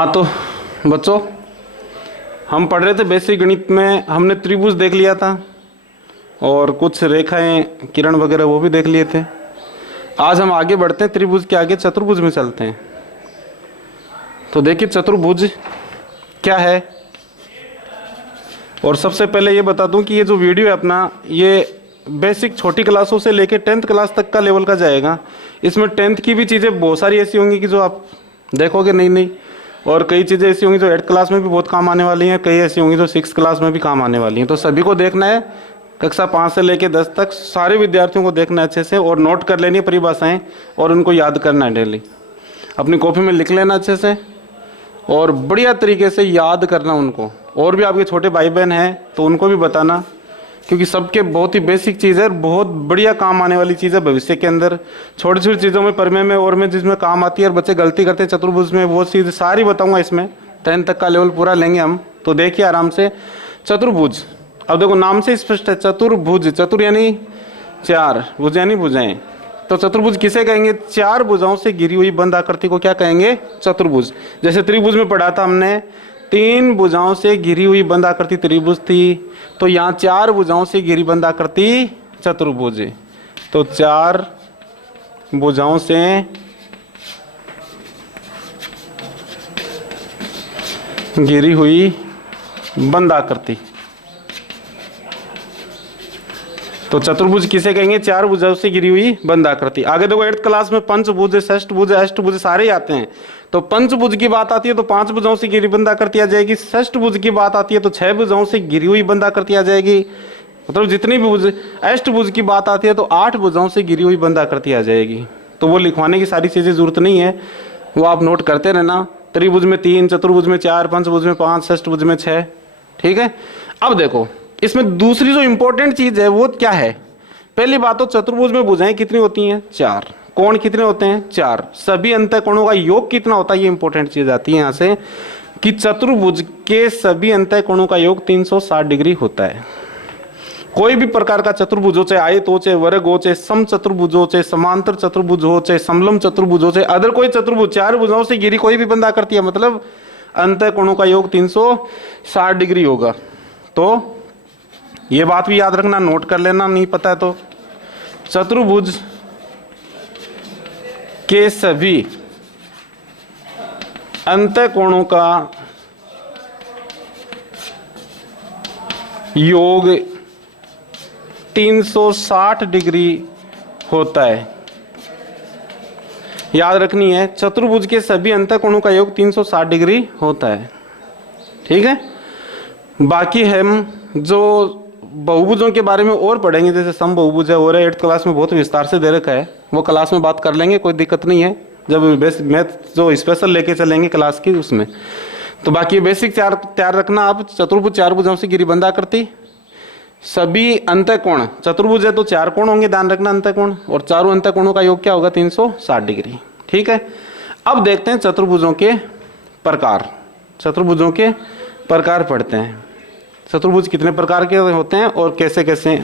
हाँ तो बच्चों, हम पढ़ रहे थे बेसिक गणित में। हमने त्रिभुज देख लिया था और कुछ रेखाएं, किरण वगैरह वो भी देख लिए थे। आज हम आगे बढ़ते हैं, त्रिभुज के आगे चतुर्भुज में चलते हैं। तो देखिए चतुर्भुज क्या है। और सबसे पहले ये बता दूं कि ये जो वीडियो है अपना, ये बेसिक छोटी क्लासों से लेके 10th क्लास तक का लेवल का जाएगा। इसमें 10th की भी चीज़ें बहुत सारी ऐसी होंगी कि जो आप देखोगे नहीं, और कई चीज़ें ऐसी होंगी जो 8th क्लास में भी बहुत काम आने वाली हैं, कई ऐसी होंगी जो 6th क्लास में भी काम आने वाली हैं। तो सभी को देखना है, कक्षा 5 से लेकर 10 तक सारे विद्यार्थियों को देखना है अच्छे से, और नोट कर लेनी है परिभाषाएं और उनको याद करना है डेली। अपनी कॉपी में लिख लेना अच्छे से और बढ़िया तरीके से याद करना उनको। और भी आपके छोटे भाई बहन हैं तो उनको भी बताना, क्योंकि सबके बहुत ही बेसिक चीज़ है, बहुत बढ़िया काम आने वाली चीज़ है भविष्य के अंदर। छोटी छोटी चीज़ों में, प्रमेय में और में जिसमें काम आती है और बच्चे गलती करते हैं चतुर्भुज में, वो चीज़ सारी बताऊंगा इसमें। 10 तक का लेवल पूरा लेंगे हम। तो देखिए आराम से चतुर्भुज। अब देखो नाम से स्पष्ट है, चतुर्भुज। चतुर यानी चार, भुज यानी भुजाएं। तो चतुर्भुज किसे कहेंगे? चार भुजाओं से घिरी हुई बंद आकृति को क्या कहेंगे? चतुर्भुज। जैसे त्रिभुज में पढ़ा था हमने, 3 भुजाओं से घिरी हुई बंद आकृति त्रिभुज थी, तो यहाँ 4 भुजाओं से घिरी बंद आकृति चतुर्भुज। तो 4 भुजाओं से घिरी हुई बंद आकृति, तो चतुर्भुज किसे कहेंगे? 4 भुजाओं से घिरी हुई बंद आकृति। आगे देखो 8th क्लास में पंचभुज, षष्ठभुज, अष्टभुज सारे आते हैं। तो पंचभुज की बात आती है तो 5 भुजाओं से घिरी बंद आकृति आ जाएगी। षष्ठभुज की बात आती है तो 6 भुजाओं से घिरी हुई बंद आकृति आ जाएगी। मतलब जितनी भी भुज। अष्टभुज की बात आती है तो 8 भुजाओं से घिरी हुई बंद आकृति आ जाएगी। तो वो लिखवाने की सारी चीजें जरूरत नहीं है, वो आप नोट करते रहना। त्रिभुज में 3, चतुर्भुज में 4, पंचभुज में 5, षष्ठभुज में 6। ठीक है। अब देखो इसमें दूसरी जो इंपॉर्टेंट चीज है वो क्या है? पहली बात तो चतुर्भुज में भुजाएं कितनी होती हैं? 4। कोण कितने होते हैं? 4। सभी अंतःकोणों का योग कितना होता है? ये इंपॉर्टेंट चीज आती है यहाँ से कि चतुर्भुज के सभी अंतःकोणों का योग 360 डिग्री होता है। कोई भी प्रकार का चतुर्भुज हो, चाहे आयत हो, चाहे वर्ग हो, चाहे सम चतुर्भुज हो, चाहे समांतर चतुर्भुज हो, चाहे समलम चतुर्भुज हो, चाहे अदर कोई चतुर्भुज, 4 भुजाओं से घिरी कोई भी बंद आकृति है, मतलब अंतःकोणों का योग 360 डिग्री होगा। तो ये बात भी याद रखना, नोट कर लेना, नहीं पता है तो। चतुर्भुज के सभी अंतःकोणों का योग 360 डिग्री होता है। याद रखनी है, चतुर्भुज के सभी अंतःकोणों का योग 360 डिग्री होता है। ठीक है। बाकी हम जो बहुभुजों के बारे में और पढ़ेंगे, जैसे सम बहुभुज है और 8th क्लास में बहुत विस्तार से दे रखा है, वो क्लास में बात कर लेंगे, कोई दिक्कत नहीं है। जब बेसिक मैथ जो स्पेशल लेके चलेंगे क्लास की उसमें। तो बाकी बेसिक तैयार रखना आप। चतुर्भुज 4 भुजाओं से घिरी बंद आकृति, सभी अंतःकोण। चतुर्भुज है तो 4 कोण होंगे, ध्यान रखना अंतःकोण, और चारों अंतःकोणों का योग क्या होगा? 360 डिग्री। ठीक है। अब देखते हैं चतुर्भुजों के प्रकार। चतुर्भुजों के प्रकार पढ़ते हैं। चतुर्भुज कितने प्रकार के होते हैं और कैसे कैसे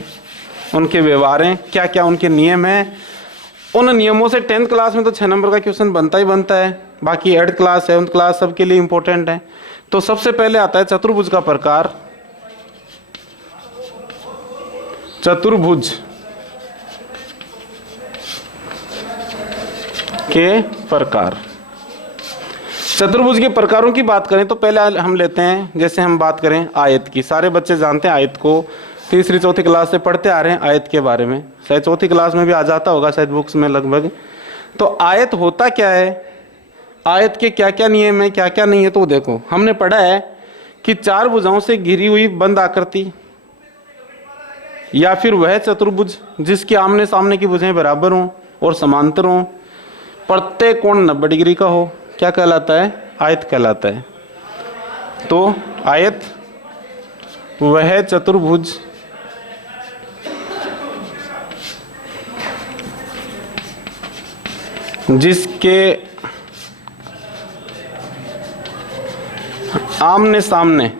उनके व्यवहार हैं, क्या क्या उनके नियम हैं। उन नियमों से 10th क्लास में तो 6 नंबर का क्वेश्चन बनता ही बनता है। बाकी 8th क्लास, 7th क्लास सबके लिए इंपॉर्टेंट है। तो सबसे पहले आता है चतुर्भुज का प्रकार। चतुर्भुज के प्रकार। चतुर्भुज के प्रकारों की बात करें तो पहले हम लेते हैं, जैसे हम बात करें आयत की। सारे बच्चे जानते हैं आयत को, 3री 4थी क्लास से पढ़ते आ रहे हैं आयत के बारे में। शायद 4थी क्लास में भी आ जाता होगा शायद बुक्स में लगभग। तो आयत होता क्या है, आयत के क्या क्या नियम है, क्या क्या नहीं है। तो देखो हमने पढ़ा है कि 4 भुजाओं से घिरी हुई बंद आकृति, या फिर वह चतुर्भुज जिसके आमने सामने की भुजाएं बराबर हों और समांतर हों, प्रत्येक कोण 90 डिग्री का हो, क्या कहलाता है? आयत कहलाता है। तो आयत वह चतुर्भुज जिसके आमने सामने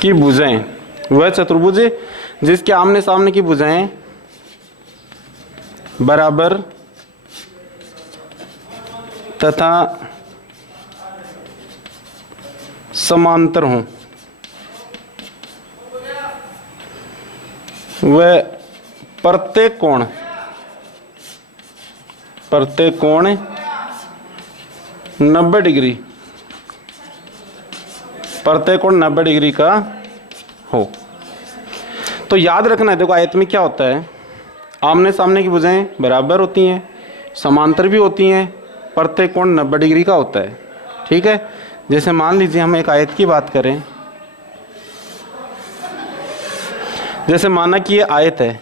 की भुजाएं, वह चतुर्भुज जिसके आमने सामने की भुजाएं बराबर तथा समांतर हों, वह प्रत्येक कोण 90 डिग्री, प्रत्येक कोण 90 डिग्री का हो। तो याद रखना है, देखो आयत में क्या होता है, आमने सामने की भुजाएं बराबर होती हैं, समांतर भी होती हैं, प्रत्येक कोण 90 डिग्री का होता है। ठीक है, जैसे मान लीजिए हम एक आयत की बात करें, जैसे माना कि ये आयत है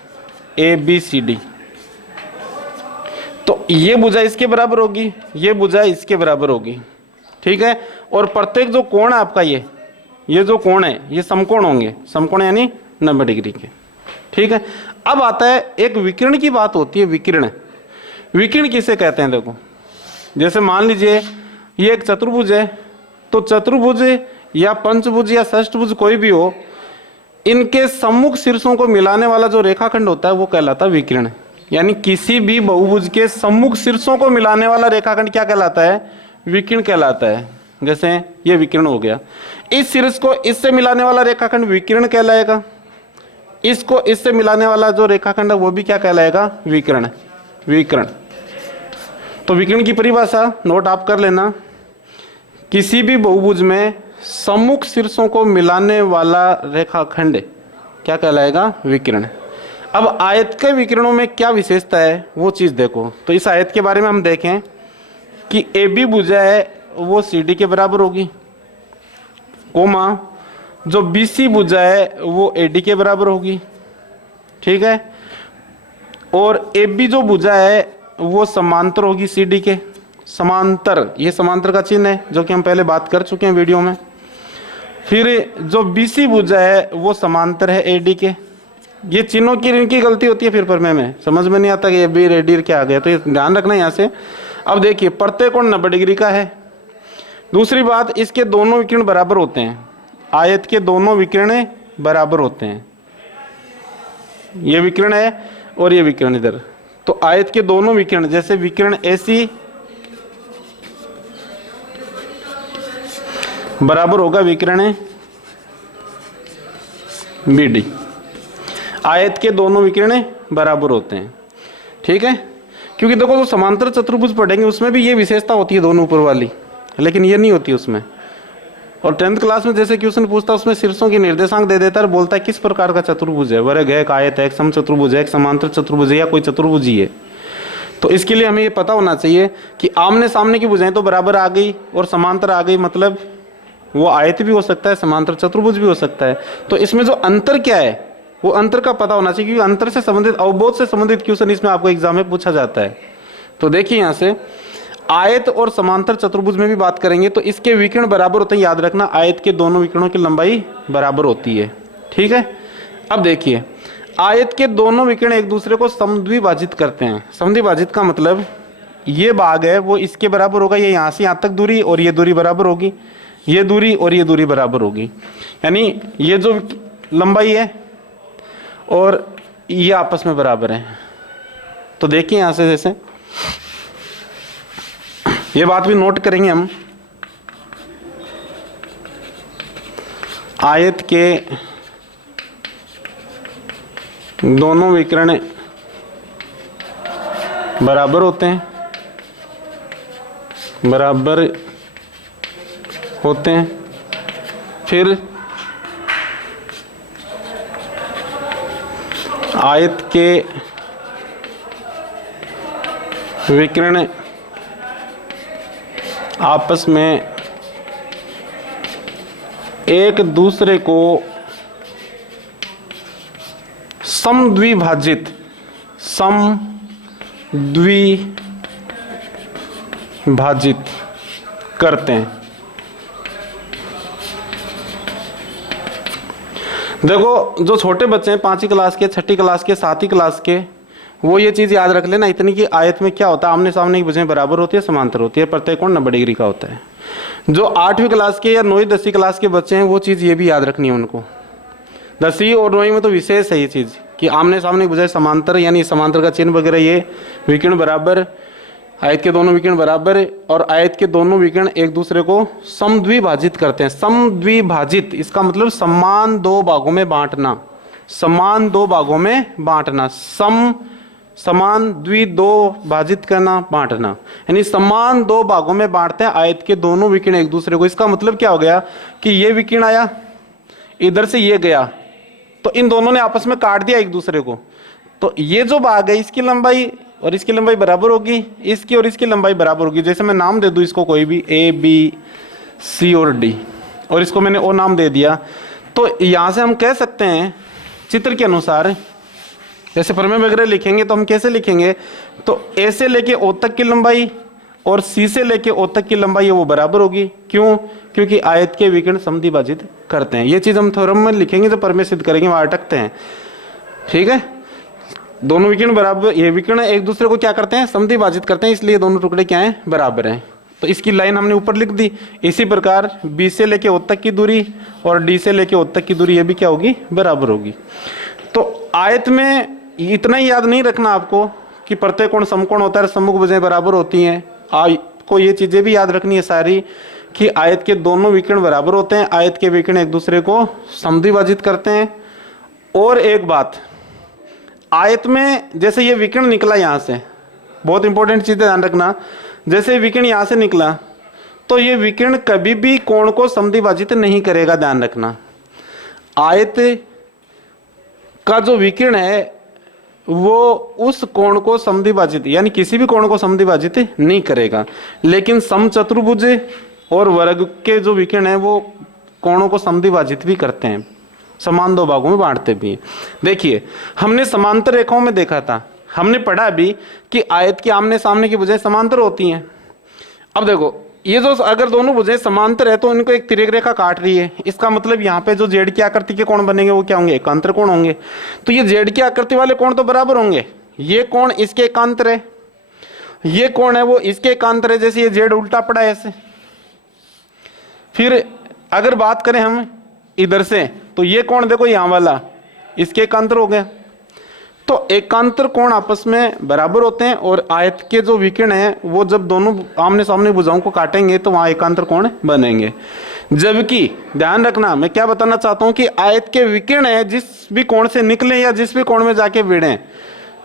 ABCD, तो ये भुजा इसके बराबर होगी, ये भुजा इसके बराबर होगी। ठीक है, और प्रत्येक जो कोण है आपका ये जो कोण है ये समकोण होंगे, समकोण यानी 90 डिग्री के। ठीक है, अब आता है एक विकिरण की बात होती है। विकिरण किसे कहते हैं, देखो जैसे मान लीजिए ये एक चतुर्भुज है, तो चतुर्भुज या पंचभुज या षष्ठभुज कोई भी हो, इनके सम्मुख शीर्षों को मिलाने वाला जो रेखाखंड होता है वो कहलाता है विकिरण। यानी किसी भी बहुभुज के सम्मुख शीर्षों को मिलाने वाला रेखाखंड क्या कहलाता है, विकिरण कहलाता है। जैसे ये विकिरण हो गया, इस शीर्ष को इससे मिलाने वाला रेखाखंड विकिरण कहलाएगा, इसको इससे मिलाने वाला जो रेखाखंड है वो भी क्या कहलाएगा, विकिरण। तो विकिरण की परिभाषा नोट आप कर लेना, किसी भी बहुभुज में सम्मुख शीर्षों को मिलाने वाला रेखाखंड क्या कहलाएगा, विकिरण। अब आयत के विकिरणों में क्या विशेषता है वो चीज देखो। तो इस आयत के बारे में हम देखें कि AB भुजा है वो CD के बराबर होगी, कोमा जो BC भुजा है वो AD के बराबर होगी। ठीक है, और AB जो भुजा है वो समांतर होगी CD के, समांतर, ये समांतर का चिन्ह है जो कि हम पहले बात कर चुके हैं वीडियो में। फिर जो BC भुजा है वो समांतर है AD के। ये चिन्हों की इनकी गलती होती है, फिर पढ़ने में समझ में नहीं आता कि AB AD क्या आ गया, तो ये ध्यान रखना यहाँ से। अब देखिए प्रत्येक कोण 90 डिग्री का है। दूसरी बात, इसके दोनों विकिरण बराबर होते हैं, आयत के दोनों विकिरण बराबर होते हैं, ये विकिरण है और ये विकिरण इधर, तो आयत के दोनों विकिरण, जैसे विकिरण AC बराबर होगा विकिरण BD, आयत के दोनों विकिरण बराबर होते हैं। ठीक है, क्योंकि देखो जो समांतर चतुर्भुज पढ़ेंगे उसमें भी ये विशेषता होती है दोनों ऊपर वाली, लेकिन ये नहीं होती उसमें। और 10th क्लास में जैसे क्वेश्चन पूछता है उसमें शीर्षों की निर्देशांक दे देता है, बोलता है किस प्रकार का चतुर्भुज है, वर्ग है, एक आयत है, एक समचतुर्भुज है, एक समांतर चतुर्भुज है, या कोई चतुर्भुज ही है। तो इसके लिए हमें ये पता होना चाहिए कि आमने सामने की भुजाएं तो बराबर आ गई और समांतर आ गई, मतलब वो आयत भी हो सकता है, समांतर चतुर्भुज भी हो सकता है। तो इसमें जो अंतर क्या है वो अंतर का पता होना चाहिए, क्योंकि अंतर से संबंधित, अवबोध से संबंधित क्वेश्चन इसमें आपको एग्जाम में पूछा जाता है। तो देखिए यहाँ से आयत और समांतर चतुर्भुज में भी बात करेंगे तो इसके विकिरण बराबर होते हैं, याद रखना आयत के दोनों विकिरणों की लंबाई बराबर होती है। ठीक है, अब देखिए आयत के दोनों विकिरण एक दूसरे को समद्विभाजित करते हैं। समद्विभाजित का मतलब ये भाग है वो इसके बराबर होगा, ये यहाँ से यहाँ तक दूरी और ये दूरी बराबर होगी, ये दूरी और ये दूरी बराबर होगी, यानी ये जो लंबाई है और ये आपस में बराबर है। तो देखिए यहाँ से जैसे ये बात भी नोट करेंगे हम, आयत के दोनों विकिरण बराबर होते हैं, फिर आयत के विकिरण आपस में एक दूसरे को समद्विभाजित करते हैं। देखो जो छोटे बच्चे हैं 5वीं क्लास के, 6ठी क्लास के, 7वीं क्लास के, वो ये चीज़ याद रख लेना इतनी कि आयत में क्या होता है, आमने सामने की भुजाएं बराबर होती है, समांतर होती है, प्रत्येक कोण 90 डिग्री का होता है। जो 8वीं क्लास के या 9वीं 10वीं क्लास के बच्चे हैं वो चीज़ ये भी याद रखनी है उनको। 10वीं और 9वीं में तो विशेष है ये चीज़, कि आमने सामने की बजाय समांतर, यानी समांतर का चिन्ह वगैरह, ये विकिरण बराबर, आयत के दोनों विकिरण बराबर और आयत के दोनों विकिरण एक दूसरे को समद्विभाजित करते हैं। समद्विभाजित इसका मतलब समान दो भागों में बांटना, समान दो भागों में बांटना, समान द्वि दो भाजित करना, बांटना, यानी समान दो भागों में बांटते हैं आयत के दोनों विकिरण एक दूसरे को। इसका मतलब क्या हो गया कि ये विकिरण आया, इधर से ये गया, तो इन दोनों ने आपस में काट दिया एक दूसरे को, तो ये जो भाग है इसकी लंबाई और इसकी लंबाई बराबर होगी, इसकी और इसकी लंबाई बराबर होगी। जैसे मैं नाम दे दूं इसको कोई भी, ए बी सी और डी, और इसको मैंने ओ नाम दे दिया, तो यहां से हम कह सकते हैं चित्र के अनुसार, जैसे प्रमेय वगैरह लिखेंगे तो हम कैसे लिखेंगे, तो ए से लेके ओ तक की लंबाई और सी से लेके ओ तक की लंबाई है वो बराबर होगी। क्यों? क्योंकि आयत के विकिरण समद्विभाजित करते हैं। ये चीज हम थ्योरम में लिखेंगे, जो प्रमेय सिद्ध करेंगे वहां अटकते हैं। ठीक है, दोनों विकिरण बराबर, ये विकिरण एक दूसरे को क्या करते हैं, समद्विभाजित करते हैं, इसलिए दोनों टुकड़े क्या हैं, बराबर हैं। तो इसकी लाइन हमने ऊपर लिख दी। इसी प्रकार बी से लेके ओ तक की दूरी और डी से लेके ओ तक की दूरी, ये भी क्या होगी, बराबर होगी। तो आयत में इतना ही याद नहीं रखना आपको कि प्रत्येक कोण समकोण होता है, सम्मुख भुजाएं बराबर होती हैं। आपको ये चीजें भी याद रखनी है सारी कि आयत के दोनों विकिरण बराबर होते हैं, आयत के विकिरण एक दूसरे को समद्विभाजित करते हैं। और एक बात, आयत में जैसे ये विकिरण निकला यहाँ से, बहुत इंपॉर्टेंट चीज ध्यान रखना, जैसे विकिरण यहाँ से निकला तो ये विकिरण कभी भी कोण को समद्विभाजित नहीं करेगा, ध्यान रखना। आयत का जो विकिरण है वो उस कोण को समद्विभाजित, यानी किसी भी कोण को समद्विभाजित नहीं करेगा, लेकिन समचतुर्भुज और वर्ग के जो विकिरण है वो कोणों को समद्विभाजित भी करते हैं, समान दो भागों में बांटते भी हैं। देखिए, हमने समांतर रेखाओं में देखा था, हमने पढ़ा भी कि आयत के आमने सामने की भुजाएं समांतर होती हैं। अब देखो, ये जो अगर दोनों भुजाएं समांतर है तो इनको एक तिर्यक रेखा काट रही है, इसका मतलब यहाँ पे जो जेड की आकृति के कोण बनेंगे वो क्या होंगे, एकांतर कोण होंगे। तो ये जेड की आकृति वाले कोण तो बराबर होंगे, ये कोण इसके एकांतर है, ये कोण है वो इसके एकांतर है, जैसे ये जेड उल्टा पड़ा है ऐसे। फिर अगर बात करें हम इधर से, तो ये कोण देखो यहाँ वाला इसके एकांतर हो गया। तो एकांतर कोण आपस में बराबर होते हैं और आयत के जो विकिरण है वो जब दोनों आमने सामने भुजाओं को काटेंगे तो वहां एकांतर कोण बनेंगे। जबकि ध्यान रखना, मैं क्या बताना चाहता हूं कि आयत के विकिरण है जिस भी कोण से निकले या जिस भी कोण में जाके भिड़े,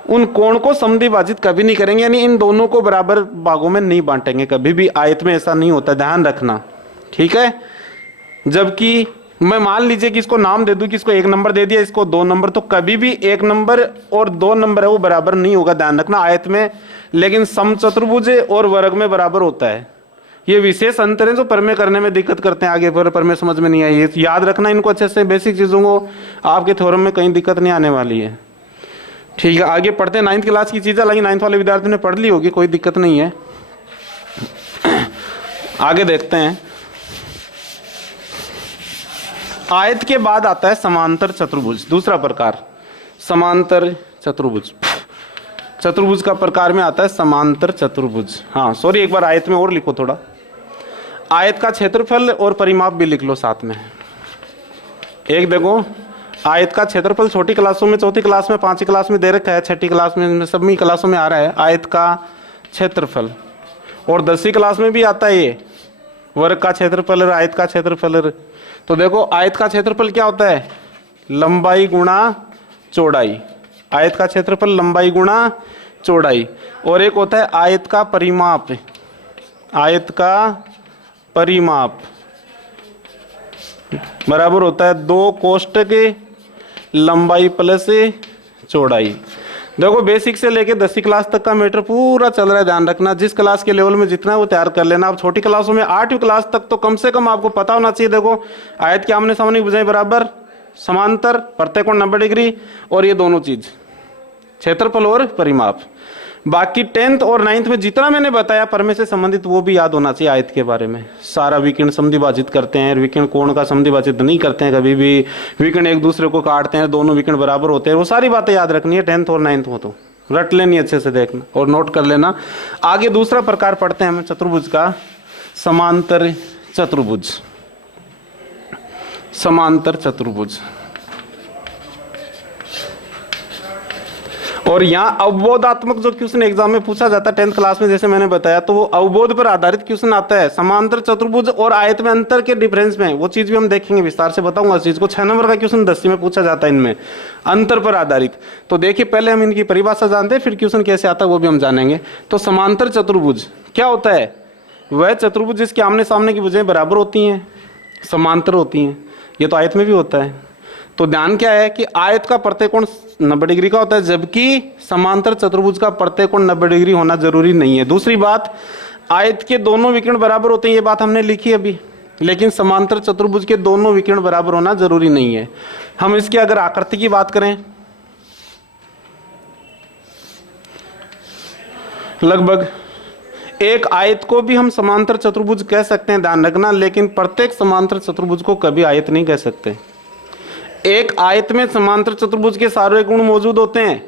उन कोण को समद्विभाजित कभी नहीं करेंगे, यानी इन दोनों को बराबर भागों में नहीं बांटेंगे, कभी भी आयत में ऐसा नहीं होता, ध्यान रखना। ठीक है, जबकि मैं मान लीजिए कि इसको नाम दे दूं कि इसको 1 नंबर दे दिया, इसको 2 नंबर, तो कभी भी 1 नंबर और 2 नंबर है वो बराबर नहीं होगा, ध्यान रखना आयत में, लेकिन समचतुर्भुज और वर्ग में बराबर होता है। ये विशेष अंतर है जो प्रमेय करने में दिक्कत करते हैं, आगे पर प्रमेय समझ में नहीं आई, ये याद रखना इनको अच्छे से, बेसिक चीजों को, आपके थ्योरम में कहीं दिक्कत नहीं आने वाली है। ठीक है, आगे पढ़ते हैं। 9th क्लास की चीजें, हालांकि 9th वाले विद्यार्थी ने पढ़ ली होगी, कोई दिक्कत नहीं है। आगे देखते हैं। आयत के बाद आता है समांतर चतुर्भुज, दूसरा प्रकार समांतर चतुर्भुज। चतुर्भुज का प्रकार में आता है समांतर चतुर्भुज। हाँ सॉरी, एक बार आयत में और लिखो थोड़ा, आयत का क्षेत्रफल और परिमाप भी लिख लो साथ में। एक देखो, आयत का क्षेत्रफल छोटी क्लासों में, 4th क्लास में, 5वीं क्लास में दे रखा है, 6ठी क्लास में, सभी क्लासों में आ रहा है आयत का क्षेत्रफल, और 10वीं क्लास में भी आता है ये वर्ग का क्षेत्रफल और आयत का क्षेत्रफल। तो देखो, आयत का क्षेत्रफल क्या होता है, लंबाई गुणा चौड़ाई। आयत का क्षेत्रफल लंबाई गुणा चौड़ाई। और एक होता है आयत का परिमाप। आयत का परिमाप बराबर होता है 2 कोष्टक लंबाई प्लस चौड़ाई। देखो, बेसिक से लेके 10वीं क्लास तक का मैटर पूरा चल रहा है, ध्यान रखना। जिस क्लास के लेवल में जितना है वो तैयार कर लेना। अब छोटी क्लासों में 8वीं क्लास तक तो कम से कम आपको पता होना चाहिए। देखो, आयत के आमने सामने की भुजाएं बराबर, समांतर, प्रत्येक कोण 90 डिग्री, और ये दोनों चीज क्षेत्रफल और परिमाप। बाकी 10th और 9th में जितना मैंने बताया प्रमेय से संबंधित वो भी याद होना चाहिए आयत के बारे में। सारा विकिरण समद्विभाजित करते हैं, विकिरण कोण का समद्विभाजित नहीं करते हैं कभी भी, विकिरण एक दूसरे को काटते हैं, दोनों विकिरण बराबर होते हैं, वो सारी बातें याद रखनी है 10th और 9th में, तो रट लेनी अच्छे से, देखना और नोट कर लेना। आगे दूसरा प्रकार पढ़ते हैं हम चतुर्भुज का, समांतर चतुर्भुज। समांतर चतुर्भुज और यहाँ अवबोधात्मक जो क्वेश्चन एग्जाम में पूछा जाता है 10th क्लास में, जैसे मैंने बताया, तो वो अवबोध पर आधारित क्वेश्चन आता है। समांतर चतुर्भुज और आयत में अंतर के डिफरेंस में, वो चीज भी हम देखेंगे, विस्तार से बताऊंगा उस चीज को। 6 नंबर का क्वेश्चन 10वीं में पूछा जाता है इनमें, अंतर पर आधारित। तो देखिए पहले हम इनकी परिभाषा जानते हैं, फिर क्वेश्चन कैसे आता है वो भी हम जानेंगे। तो समांतर चतुर्भुज क्या होता है? वह चतुर्भुज जिसके आमने सामने की भुजाएं बराबर होती हैं, समांतर होती हैं। ये तो आयत में भी होता है। तो ध्यान क्या है कि आयत का प्रत्येक कोण 90 डिग्री का होता है, जबकि समांतर चतुर्भुज का प्रत्येक कोण 90 डिग्री होना जरूरी नहीं है। दूसरी बात, आयत के दोनों विकर्ण बराबर होते हैं, ये बात हमने लिखी अभी, लेकिन समांतर चतुर्भुज के दोनों विकर्ण बराबर होना जरूरी नहीं है। हम इसकी अगर आकृति की बात करें, लगभग एक आयत को भी हम समांतर चतुर्भुज कह सकते हैं, ध्यान रखना, लेकिन प्रत्येक समांतर चतुर्भुज को कभी आयत नहीं कह सकते। एक आयत में समांतर चतुर्भुज के सारे गुण मौजूद होते हैं,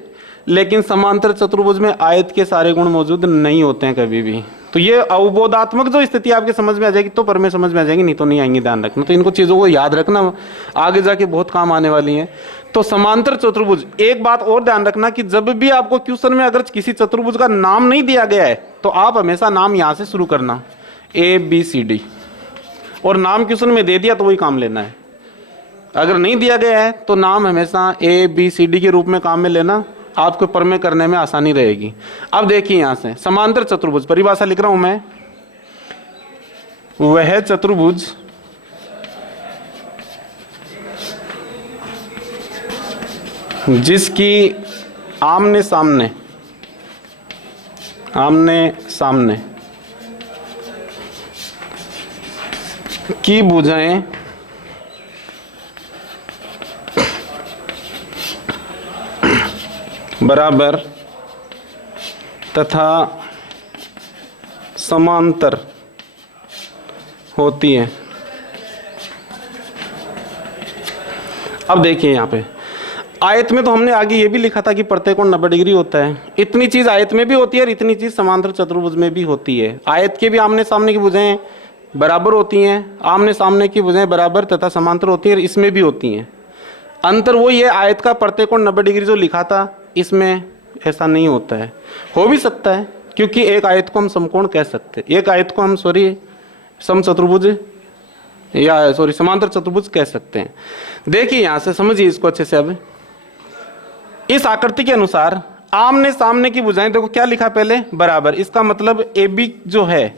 लेकिन समांतर चतुर्भुज में आयत के सारे गुण मौजूद नहीं होते हैं कभी भी। तो ये अवबोधात्मक जो स्थिति आपके समझ में आ जाएगी तो पर में समझ में आ जाएगी, नहीं तो नहीं आएंगी, ध्यान रखना। तो इनको चीज़ों को याद रखना, आगे जाके बहुत काम आने वाली हैं। तो समांतर चतुर्भुज, एक बात और ध्यान रखना कि जब भी आपको क्वेश्चन में अगर किसी चतुर्भुज का नाम नहीं दिया गया है तो आप हमेशा नाम यहाँ से शुरू करना, ABCD, और नाम क्वेश्चन में दे दिया तो वही काम लेना है। अगर नहीं दिया गया है तो नाम हमेशा ABCD के रूप में काम में लेना, आपको प्रमेय करने में आसानी रहेगी। अब देखिए यहां से समांतर चतुर्भुज परिभाषा लिख रहा हूं मैं, वह चतुर्भुज जिसकी आमने सामने की भुजाएं बराबर तथा समांतर होती है। अब देखिए यहाँ पे आयत में तो हमने आगे ये भी लिखा था कि प्रत्येक कोण 90 डिग्री होता है। इतनी चीज आयत में भी होती है और इतनी चीज समांतर चतुर्भुज में भी होती है। आयत के भी आमने सामने की भुजाएं बराबर होती हैं, आमने सामने की भुजाएं बराबर तथा समांतर होती हैं, इसमें भी होती हैं। अंतर वही है, आयत का प्रत्येक कोण 90 डिग्री जो लिखा था, इसमें ऐसा नहीं होता है। हो भी सकता है क्योंकि एक आयत को हम समकोण कह सकते हैं, एक आयत को हम समचतुर्भुज या समांतर चतुर्भुज कह सकते हैं। देखिए यहां से समझिए इसको अच्छे से। अब इस आकृति के अनुसार आमने सामने की भुजाएं, देखो क्या लिखा पहले, बराबर। इसका मतलब AB जो है,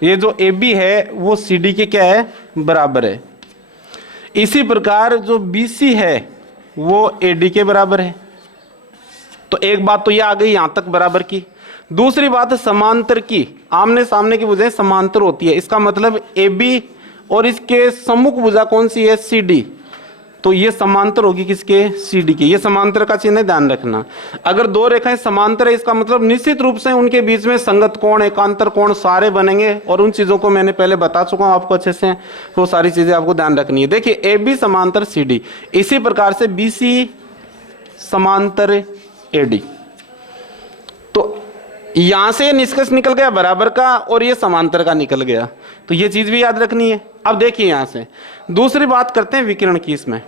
ये जो AB है वो CD के क्या है, बराबर है। इसी प्रकार जो BC है वो AD के बराबर है। तो एक बात तो ये आ गई यहां तक बराबर की। दूसरी बात समांतर की, आमने सामने की भुजाएं समांतर होती है। इसका मतलब AB और इसके सम्मुख भुजा कौन सी है, CD, तो ये समांतर होगी किसके, CD की। ये समांतर का चिन्ह ध्यान रखना। अगर दो रेखाएं समांतर है इसका मतलब निश्चित रूप से उनके बीच में संगत कोण, एकांतर कोण सारे बनेंगे, और उन चीजों को मैंने पहले बता चुका हूं आपको अच्छे से। वो सारी चीजें आपको ध्यान रखनी है। देखिए AB समांतर CD, इसी प्रकार से BC समांतर AD। तो यहां से निष्कर्ष निकल गया बराबर का और ये समांतर का निकल गया, तो ये चीज भी याद रखनी है। अब देखिए यहां से दूसरी बात करते हैं विकर्ण की। इसमें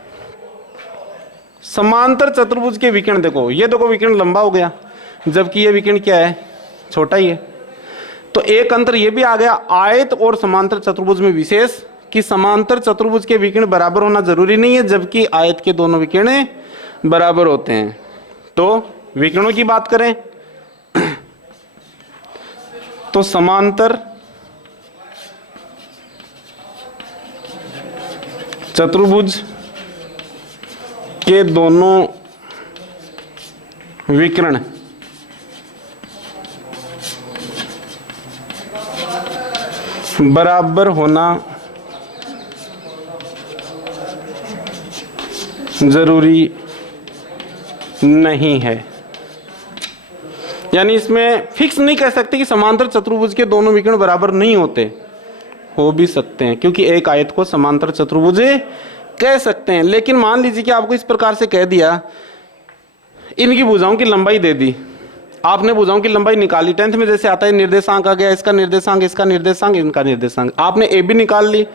समांतर चतुर्भुज के विकर्ण देखो, ये देखो विकर्ण लंबा हो गया जबकि ये विकर्ण क्या है, छोटा ही है। तो एक अंतर ये भी आ गया आयत और समांतर चतुर्भुज में विशेष, कि समांतर चतुर्भुज के विकर्ण बराबर होना जरूरी नहीं है, जबकि आयत के दोनों विकर्ण बराबर होते हैं। तो विकर्णों की बात करें तो समांतर चतुर्भुज के दोनों विकर्ण बराबर होना जरूरी नहीं है। यानी इसमें फिक्स नहीं कह सकते कि समांतर चतुर्भुज के दोनों विकर्ण बराबर नहीं होते, हो भी सकते हैं, क्योंकि एक आयत को समांतर चतुर्भुज कह सकते हैं। लेकिन मान लीजिए कि आपको इस प्रकार से कह दिया, इनकी भुजाओं की लंबाई दे दी, आपने भुजाओं की लंबाई निकाली। 10th में जैसे आता है निर्देशांक आ गया, इसका निर्देशांक, इसका निर्देशांक, इनका निर्देशांक। आपने AB निकाल ली,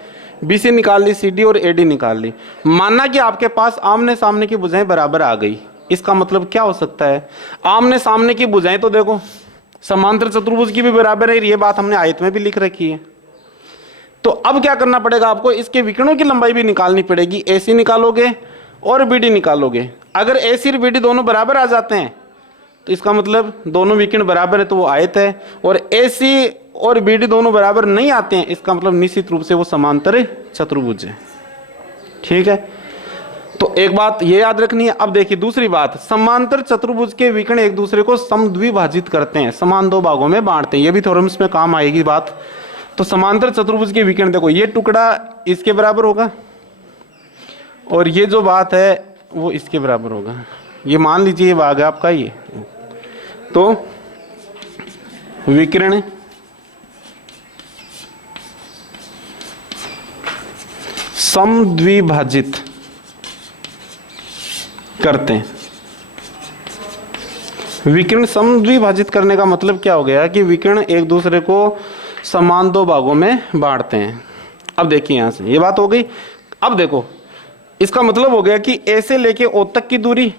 BC निकाल ली, CD और AD निकाल ली। मानना कि आपके पास आमने सामने की भुजाएं बराबर आ गई, इसका मतलब क्या हो सकता है? आमने सामने की भुजाएं तो देखो समांतर चतुर्भुज की भी बराबर है, ये बात हमने आयत में भी लिख रखी है। तो अब क्या करना पड़ेगा आपको, इसके विकर्णों की लंबाई भी निकालनी पड़ेगी। AC निकालोगे और BD निकालोगे। अगर AC और BD दोनों बराबर आ जाते हैं तो इसका मतलब दोनों विकर्ण बराबर है, तो वो आयत है। और AC और BD दोनों बराबर नहीं आते हैं, इसका मतलब निश्चित रूप से वो समांतर चतुर्भुज है। ठीक है, तो एक बात ये याद रखनी है। अब देखिए दूसरी बात, समांतर चतुर्भुज के विकर्ण एक दूसरे को समद्विभाजित करते हैं, समान दो भागों में बांटते हैं। ये भी थ्योरम्स में काम आएगी बात। तो समांतर चतुर्भुज के विकर्ण देखो, ये टुकड़ा इसके बराबर होगा और ये जो बात है वो इसके बराबर होगा। ये मान लीजिए ये भाग है आपका ये, तो विकर्ण समद्विभाजित करते हैं। विकर्ण समद्विभाजित करने का मतलब क्या हो गया कि विकर्ण एक दूसरे को समान दो भागों में बांटते हैं। अब देखिए यहां से ये बात हो गई। अब देखो इसका मतलब हो गया कि A से लेके O तक की दूरी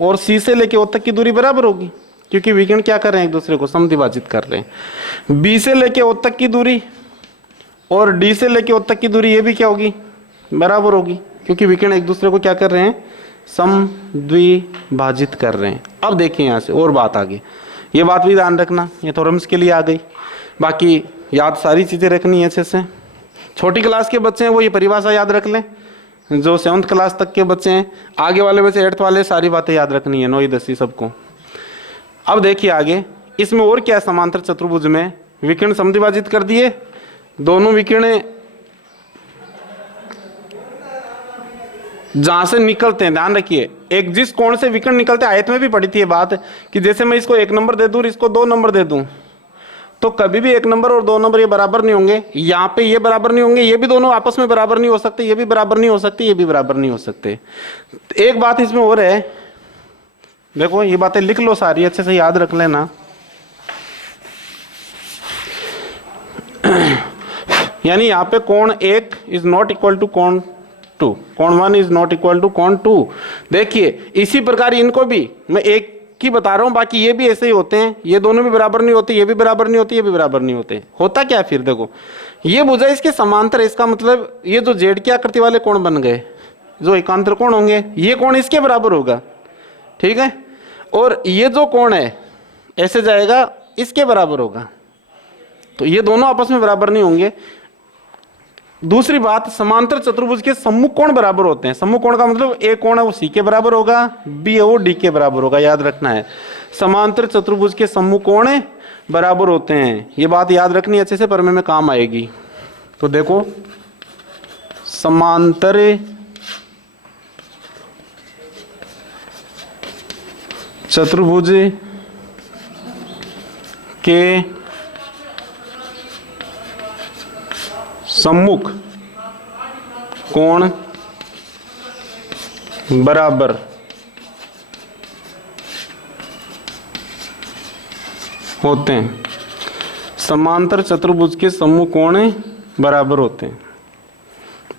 और C से लेके O तक की दूरी बराबर होगी, क्योंकि विकर्ण क्या कर रहे हैं, एक दूसरे को समद्विभाजित कर रहे हैं। B से लेके O तक की दूरी और D से लेके O तक की दूरी, ये भी क्या होगी, बराबर होगी, क्योंकि विकर्ण एक दूसरे को क्या कर रहे हैं, समद्विभाजित कर रहे हैं। अब देखिए यहाँ से और बात आ गई, ये बात भी ध्यान रखना, ये थ्योरम्स के लिए आ गई। बाकी याद सारी चीज़ें रखनी है अच्छे से। छोटी क्लास के बच्चे हैं वो ये परिभाषा याद रख लें, जो 7th क्लास तक के बच्चे हैं। आगे वाले बच्चे 8th वाले सारी बातें याद रखनी है, 9वीं 10वीं सबको। अब देखिए आगे इसमें और क्या है, समांतर चतुर्भुज में विकर्ण समद्विभाजित कर दिए, दोनों विकर्ण जहां से निकलते हैं, ध्यान रखिए, एक जिस कोण से विकर्ण निकलते हैं, आयत में भी पड़ी थी ये बात कि जैसे मैं इसको 1 नंबर दे दूं और इसको 2 नंबर दे दूं, तो कभी भी 1 नंबर और 2 नंबर ये बराबर नहीं होंगे। यहाँ पे ये बराबर नहीं होंगे, ये भी दोनों आपस में बराबर नहीं हो सकते, ये भी बराबर नहीं हो सकते, ये भी बराबर नहीं हो सकते। एक बात इसमें और है, देखो ये बातें लिख लो सारी, अच्छे से याद रख लेना। यानी यहाँ पे कोण 1 इज नॉट इक्वल टू कोण 2, कोण 1 इज नॉट इक्वल टू कोण 2। देखिए इसी प्रकार इनको भी मैं एक की बता रहा हूं, बाकी ये भी ऐसे ही होते हैं, ये दोनों भी बराबर नहीं होते, ये भी बराबर नहीं होते, ये भी बराबर नहीं होते। होता क्या फिर देखो, ये भुजा इसके समांतर है, इसका मतलब ये जो जेड की आकृति वाले कोण बन गए, जो एकांतर कोण होंगे, ये कोण इसके बराबर होगा। ठीक है, और ये जो कोण है ऐसे जाएगा, इसके बराबर होगा। तो ये दोनों आपस में बराबर नहीं होंगे। दूसरी बात, समांतर चतुर्भुज के सम्मुख कोण बराबर होते हैं। सम्मुख कोण का मतलब एक कोण है वो C के बराबर होगा, B है वो D के बराबर होगा, याद रखना है। समांतर चतुर्भुज के सम्मुख कोण बराबर होते हैं, ये बात याद रखनी अच्छे से, प्रमेय में काम आएगी। तो देखो समांतर चतुर्भुज के सम्मुख कोण बराबर होते हैं। समांतर चतुर्भुज के सम्मुख कोण बराबर होते हैं।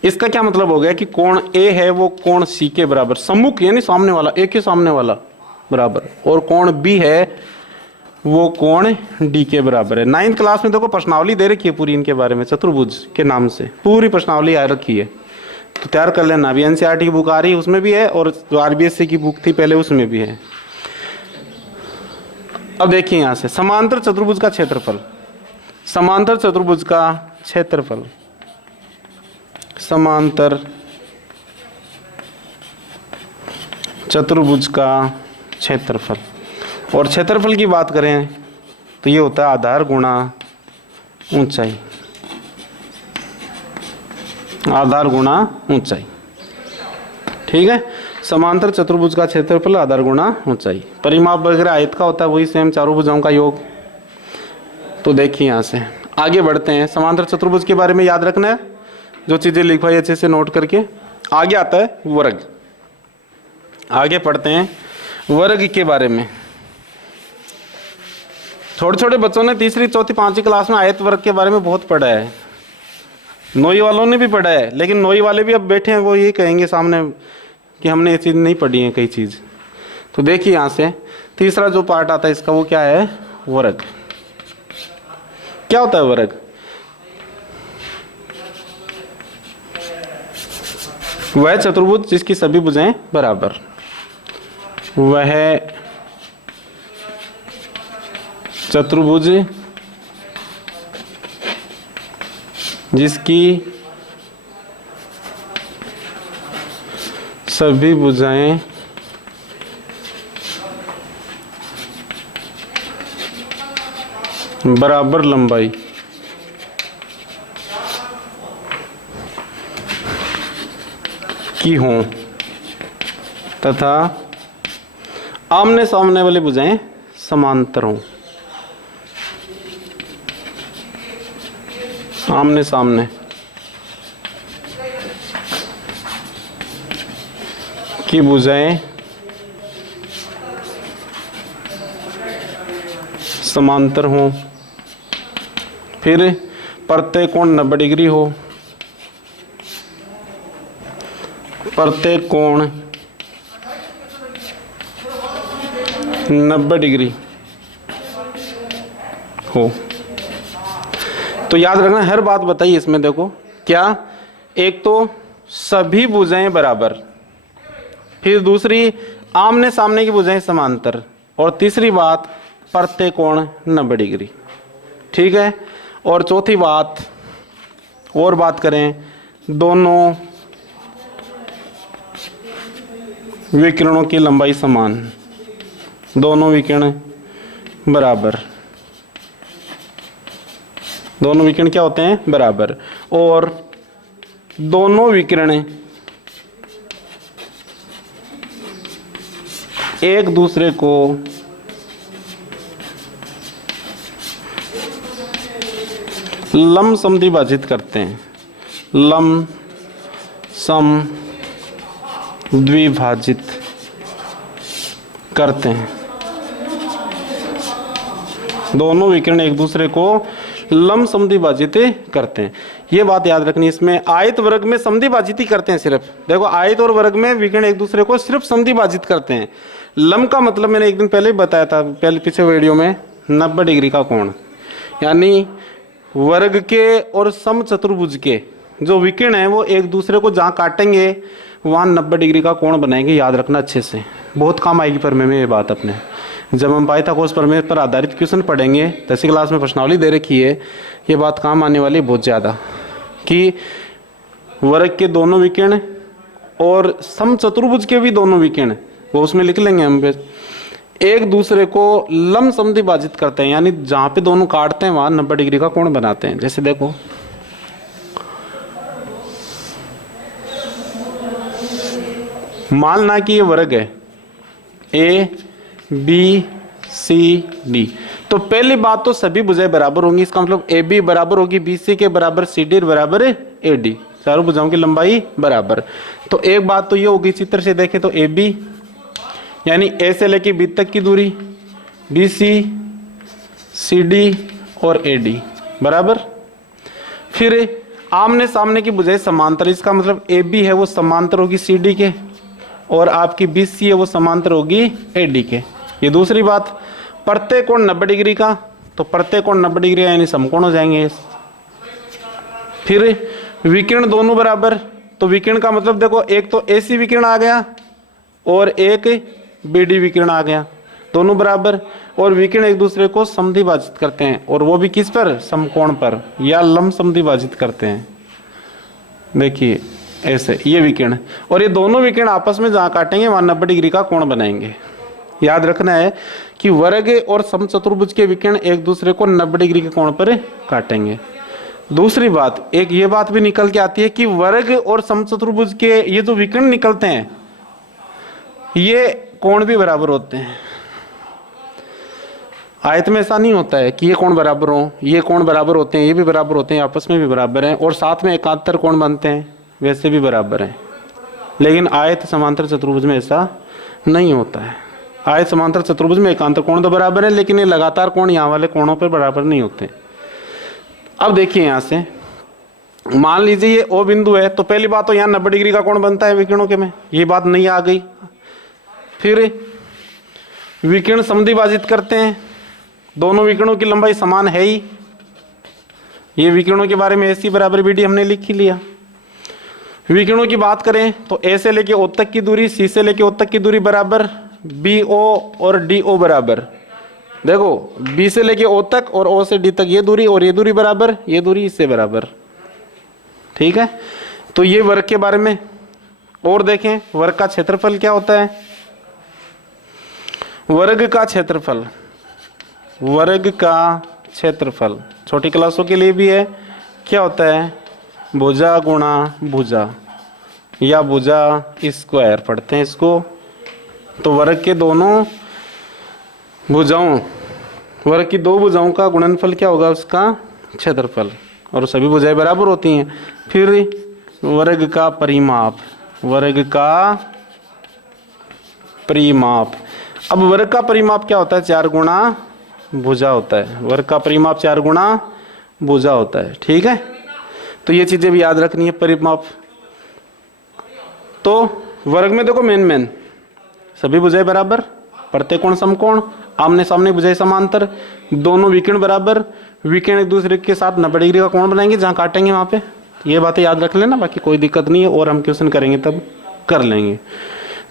इसका क्या मतलब हो गया कि कोण A है वो कोण C के बराबर, सम्मुख यानी सामने वाला, एक के सामने वाला बराबर, और कोण B है वो कोण D के बराबर है। 9th क्लास में देखो प्रश्नावली दे रखी है पूरी इनके बारे में, चतुर्भुज के नाम से पूरी प्रश्नावली आ रखी है, तो तैयार कर लेना। अभी NCERT की बुक आ रही है उसमें भी है, और जो RBSC की बुक थी पहले उसमें भी है। अब देखिए यहाँ से समांतर चतुर्भुज का क्षेत्रफल, समांतर चतुर्भुज का क्षेत्रफल, समांतर चतुर्भुज का क्षेत्रफल। और क्षेत्रफल की बात करें तो ये होता है आधार गुणा ऊंचाई, आधार गुणा ऊंचाई। ठीक है, समांतर चतुर्भुज का क्षेत्रफल आधार गुणा ऊंचाई। परिमाप वगैरह आयत का होता है, वही सेम चारों भुजाओं का योग। तो देखिए यहाँ से आगे बढ़ते हैं। समांतर चतुर्भुज के बारे में याद रखना है, जो चीजें लिखवाई अच्छे से नोट करके। आगे आता है वर्ग, आगे पढ़ते हैं वर्ग के बारे में। छोटे छोटे बच्चों ने 3री 4थी 5वीं क्लास में आयत वर्ग के बारे में बहुत पढ़ा है, 9वीं वालों ने भी पढ़ा है, लेकिन 9वीं वाले भी अब बैठे हैं वो ये कहेंगे सामने कि हमने ये चीज़ नहीं पढ़ी है कई चीज़। तो देखिए यहाँ से तीसरा जो पार्ट आता है इसका वो क्या है, वर्ग। क्या होता है वर्ग? वह चतुर्भुज जिसकी सभी भुजाएं बराबर, वह चतुर्भुज जिसकी सभी भुजाएं बराबर लंबाई की हों तथा आमने सामने वाली भुजाएं समांतर हों। आमने सामने की भुजाएं समांतर हों, फिर प्रत्येक कोण 90 डिग्री हो, प्रत्येक कोण 90 डिग्री हो। तो याद रखना, हर बात बताइए इसमें। देखो क्या, एक तो सभी भुजाएं बराबर, फिर दूसरी आमने सामने की भुजाएं समांतर, और तीसरी बात प्रत्येक कोण 90 डिग्री। ठीक है। और चौथी बात और बात करें, दोनों विकिरणों की लंबाई समान, दोनों विकिरण बराबर, दोनों विकिरण क्या होते हैं, बराबर, और दोनों विकिरण एक दूसरे को लम समद्विभाजित करते हैं, लम सम द्विभाजित करते हैं। दोनों विकिरण एक दूसरे को लम समद्विभाजित करते हैं। ये बात याद रखनी। इसमें आयत वर्ग में समद्विभाजित ही करते हैं सिर्फ। देखो आयत और वर्ग में विकिरण एक दूसरे को सिर्फ समद्विभाजित करते हैं। लम का मतलब मैंने एक दिन पहले ही बताया था, पहले पिछले वीडियो में, 90 डिग्री का कोण। यानी वर्ग के और सम चतुर्भुज के जो विकिरण है वो एक दूसरे को जहाँ काटेंगे वहाँ 90 डिग्री का कोण बनाएंगे। याद रखना अच्छे से, बहुत काम आएगी प्रमेय में ये बात अपने। जब हम पाइथागोरस प्रमेय पर आधारित क्वेश्चन पढ़ेंगे, 10वीं क्लास में प्रश्नावली दे रखी है, ये बात काम आने वाली बहुत ज़्यादा, कि वर्ग के दोनों विकिरण और सम चतुर्भुज के भी दोनों विकिरण, वो उसमें लिख लेंगे हम पे, एक दूसरे को लम समद्विभाजित करते हैं। यानी जहाँ पे दोनों काटते हैं वहाँ 90 डिग्री का कोण बनाते हैं। जैसे देखो मानना कि ये वर्ग है ए बी सी डी, तो पहली बात तो सभी भुजाएं बराबर होंगी। इसका मतलब ए बी बराबर होगी बी सी के बराबर, सी डी बराबर ए डी, चारों भुजाओं की लंबाई बराबर। तो एक बात तो ये होगी, चित्र से देखें तो ए बी यानी ए से लेके बी तक की दूरी, बी सी, सी डी और ए डी बराबर। फिर आमने सामने की भुजाएं समांतर, इसका मतलब ए बी है वो समांतर होगी सी डी के, और आपकी बी सी है वो समांतर होगी ए डी के। ये दूसरी बात। प्रत्येक कोण 90 डिग्री का, तो प्रत्येक कोण 90 डिग्री यानी समकोण हो जाएंगे। फिर विकिरण दोनों बराबर, तो विकिरण का मतलब देखो, एक तो एसी विकिरण आ गया और एक बीडी विकिरण आ गया, दोनों बराबर, और विकिरण एक दूसरे को समद्विभाजित करते हैं, और वो भी किस पर, समकोण पर, या लम समद्विभाजित करते हैं। देखिए ऐसे ये विकिरण, और ये दोनों विकिरण आपस में जहाँ काटेंगे वहाँ 90 डिग्री का कोण बनाएंगे। याद रखना है कि वर्ग और समचतुर्भुज के विकिरण एक दूसरे को 90 डिग्री के कोण पर काटेंगे। दूसरी बात, एक ये बात भी निकल के आती है कि वर्ग और समचतुर्भुज के ये जो विकिरण निकलते हैं ये कोण भी बराबर होते हैं। आयत में ऐसा नहीं होता है कि ये कोण बराबर हो, ये कोण बराबर होते हैं, ये भी बराबर होते हैं, आपस में भी बराबर हैं, और साथ में एकांतर कोण बनते हैं, वैसे भी बराबर हैं। लेकिन आयत समांतर चतुर्भुज में ऐसा नहीं होता है। आयत समांतर चतुर्भुज में एकांतर कोण तो बराबर है, लेकिन ये लगातार कोण यहाँ वाले कोणों पर बराबर नहीं होते। अब देखिए यहाँ से मान लीजिए ये ओ बिंदु है, तो पहली बात तो यहाँ 90 डिग्री का कोण बनता है विकिरणों के में, ये बात नहीं आ गई। फिर विकर्ण समद्विभाजित करते हैं, दोनों विकर्णों की लंबाई समान है ही। ये विकर्णों के बारे में AC बराबर BD हमने लिख ही लिया। विकर्णों की बात करें तो A से लेके O तक की दूरी, C से लेके O तक की दूरी बराबर, BO और DO बराबर। देखो B से लेके O तक और O से D तक ये दूरी, और ये दूरी बराबर, ये दूरी इससे बराबर। ठीक है, तो ये वर्ग के बारे में। और देखें वर्ग का क्षेत्रफल क्या होता है। वर्ग का क्षेत्रफल, वर्ग का क्षेत्रफल छोटी क्लासों के लिए भी है, क्या होता है, भुजा गुणा भुजा या भुजा स्क्वायर पढ़ते हैं इसको। तो वर्ग के दोनों भुजाओं, वर्ग की दो भुजाओं का गुणनफल क्या होगा, उसका क्षेत्रफल, और सभी भुजाएं बराबर होती हैं। फिर वर्ग का परिमाप, वर्ग का परिमाप। अब वर्ग का परिमाप क्या होता है, 4 गुणा भुजा होता है। वर्ग का परिमाप 4 गुणा भुजा होता है। ठीक है, तो ये चीजें भी याद रखनी है, परिमाप। तो वर्ग में देखो मेन सभी भुजाएं बराबर, प्रत्येक कोण समकोण, आमने सामने भुजाएं समांतर, दोनों विकर्ण बराबर, विकर्ण एक दूसरे के साथ 90 डिग्री का कोण बनाएंगे, जहां काटेंगे वहां पे। ये बातें याद रख लेना, बाकी कोई दिक्कत नहीं है, और हम क्वेश्चन करेंगे तब कर लेंगे।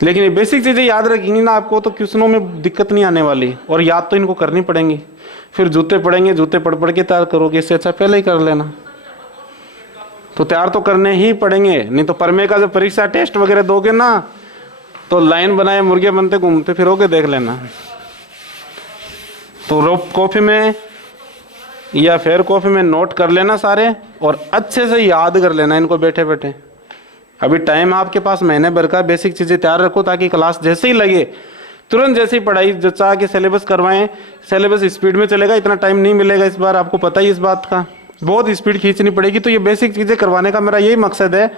लेकिन ये बेसिक चीजें याद रखेंगी ना आपको, तो क्वेश्चनों में दिक्कत नहीं आने वाली, और याद तो इनको करनी पड़ेंगी। फिर जूते पड़ेंगे, जूते पढ़ के तैयार करोगे, इससे अच्छा पहले ही कर लेना। तो तैयार तो करने ही पड़ेंगे, नहीं तो परमे का जब परीक्षा टेस्ट वगैरह दोगे ना, तो लाइन बनाए मुर्गे बनते घूमते फिरोगे, देख लेना। तो कॉपी में या फेयर कॉपी में नोट कर लेना सारे, और अच्छे से याद कर लेना इनको बैठे बैठे। अभी टाइम आपके पास महीने भर का, बेसिक चीजें तैयार रखो, ताकि क्लास जैसे ही लगे तुरंत जैसे ही पढ़ाई चाह के सिलेबस करवाएं। सिलेबस स्पीड में चलेगा, इतना टाइम नहीं मिलेगा इस बार, आपको पता ही इस बात का, बहुत स्पीड खींचनी पड़ेगी। तो ये बेसिक चीजें करवाने का मेरा यही मकसद है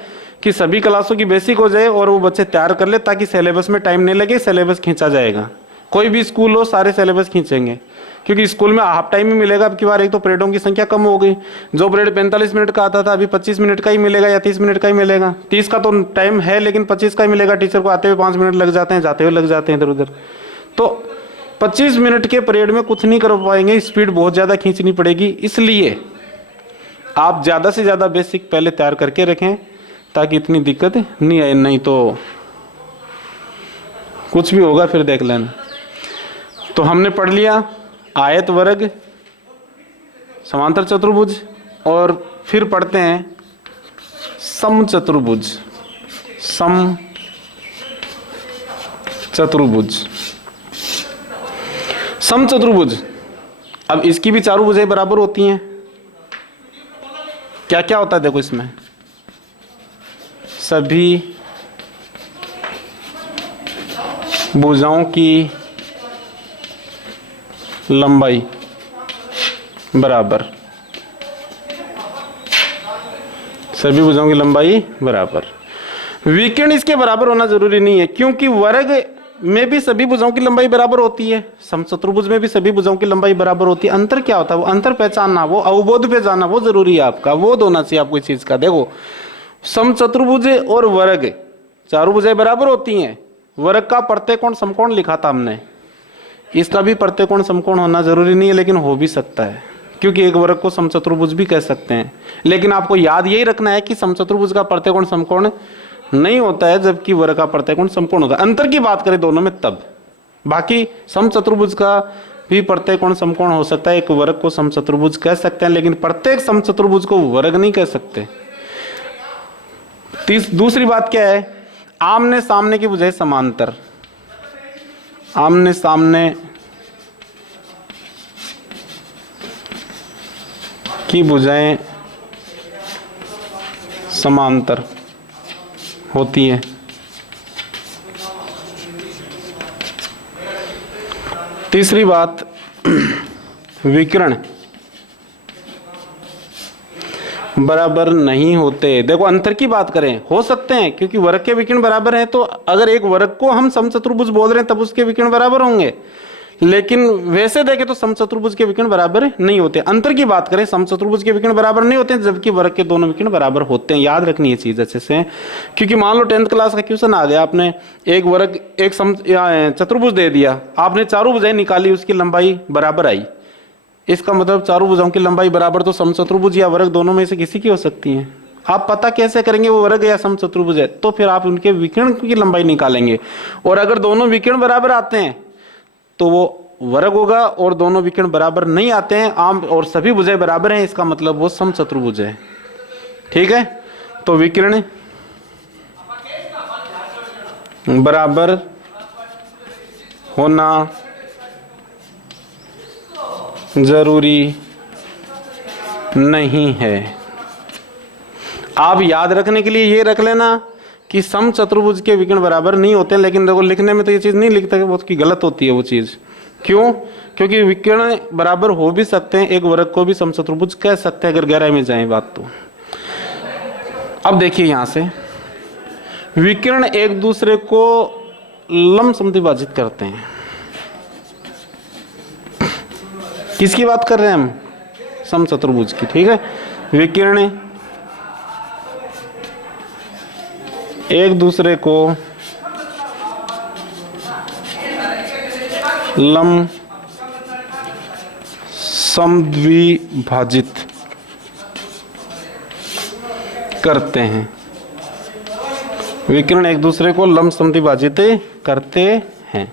कि सभी क्लासों की बेसिक हो जाए और वो बच्चे तैयार कर ले, ताकि सिलेबस में टाइम नहीं लगे, सिलेबस खींचा जाएगा। कोई भी स्कूल हो सारे सिलेबस खींचेंगे, क्योंकि स्कूल में हाफ टाइम ही मिलेगा। अब की बार एक तो पीरियडों की संख्या कम हो गई, जो पीरियड 45 मिनट का आता था अभी 25 मिनट का ही मिलेगा, या 30 मिनट का ही मिलेगा। 30 का तो टाइम है, लेकिन 25 का ही मिलेगा। टीचर को आते हुए 5 मिनट लग जाते हैं, जाते हुए लग जाते हैं इधर उधर। तो 25 मिनट के पीरियड में कुछ नहीं कर पाएंगे, स्पीड बहुत ज़्यादा खींचनी पड़ेगी। इसलिए आप ज़्यादा से ज़्यादा बेसिक पहले तैयार करके रखें, ताकि इतनी दिक्कत नहीं आए, नहीं तो कुछ भी होगा फिर देख लेना। तो हमने पढ़ लिया आयत, वर्ग, समांतर चतुर्भुज, और फिर पढ़ते हैं समचतुर्भुज। समचतुर्भुज, समचतुर्भुज। अब इसकी भी चारों भुजाएं बराबर होती हैं। क्या क्या होता है देखो इसमें, सभी भुजाओं की लंबाई बराबर, सभी भुजाओं की लंबाई बराबर। विकर्ण इसके बराबर होना जरूरी नहीं है, क्योंकि वर्ग में भी सभी भुजाओं की लंबाई बराबर होती है, समचतुर्भुज में भी सभी भुजाओं की लंबाई बराबर होती है। अंतर क्या होता है, वो अंतर पहचानना, वो अवबोध पे जाना, वो जरूरी है आपका, वो होना चाहिए आपको इस चीज का। देखो समचतुर्भुज और वर्ग चारों भुजाएं बराबर होती हैं। वर्ग का प्रत्येक कोण समकोण लिखा था हमने, इसका भी प्रत्येक कोण समकोण होना जरूरी नहीं है, लेकिन हो भी सकता है, क्योंकि एक वर्ग को समचतुर्भुज भी कह सकते हैं। लेकिन आपको याद यही रखना है कि समचतुर्भुज का प्रत्येक कोण समकोण नहीं होता है, जबकि वर्ग का प्रत्येक कोण समकोण होगा। अंतर की बात करें दोनों में तब, बाकी समचतुर्भुज का भी प्रत्येक कोण समकोण हो सकता है। एक वर्ग को समचतुर्भुज कह सकते हैं, लेकिन प्रत्येक समचतुर्भुज को वर्ग नहीं कह सकते। दूसरी बात क्या है, आमने सामने की भुजाएं समांतर, आमने सामने की भुजाएं समांतर होती है। तीसरी बात, विकर्ण बराबर नहीं होते। देखो अंतर की बात करें, हो सकते हैं, क्योंकि वर्ग के विकर्ण बराबर हैं, तो अगर एक वर्ग को हम समचतुर्भुज बोल रहे हैं तब उसके विकर्ण बराबर होंगे। लेकिन वैसे देखें तो समचतुर्भुज के विकर्ण बराबर नहीं होते। अंतर की बात करें, समचतुर्भुज के विकर्ण बराबर नहीं होते जबकि वर्ग के दोनों विकर्ण बराबर होते हैं। याद रखनी है चीज अच्छे से, क्योंकि मान लो 10th क्लास का क्वेश्चन आ गया, आपने एक वर्ग एक चतुर्भुज दे दिया, आपने चारों भुजाएं निकाली, उसकी लंबाई बराबर आई, इसका मतलब चारों भुजाओं की लंबाई बराबर तो समचतुर्भुज या वर्ग दोनों में से किसी की हो सकती है। आप पता कैसे करेंगे वो वर्ग या समचतुर्भुज है? तो फिर आप उनके विकर्ण की लंबाई निकालेंगे, और अगर दोनों विकर्ण बराबर आते हैं तो वो वर्ग होगा, और दोनों विकर्ण बराबर नहीं आते हैं आम और सभी भुजाएं बराबर हैं, इसका मतलब वो समचतुर्भुज है। ठीक है, तो विकर्ण बराबर होना जरूरी नहीं है। आप याद रखने के लिए ये रख लेना कि समचतुर्भुज के विकर्ण बराबर नहीं होते, लेकिन देखो लिखने में तो ये चीज नहीं लिखते, बहुत की गलत होती है वो चीज। क्यों? क्योंकि विकर्ण बराबर हो भी सकते हैं, एक वर्ग को भी समचतुर्भुज कह सकते हैं अगर गहराई में जाए बात तो। अब देखिए यहां से विकर्ण एक दूसरे को लंबसम विभाजित करते हैं। किसकी बात कर रहे हैं हम? समचतुर्भुज की। ठीक है, विकर्ण एक दूसरे को लंबसमद्विभाजित करते हैं। विकर्ण एक दूसरे को लंबसमद्विभाजित करते हैं।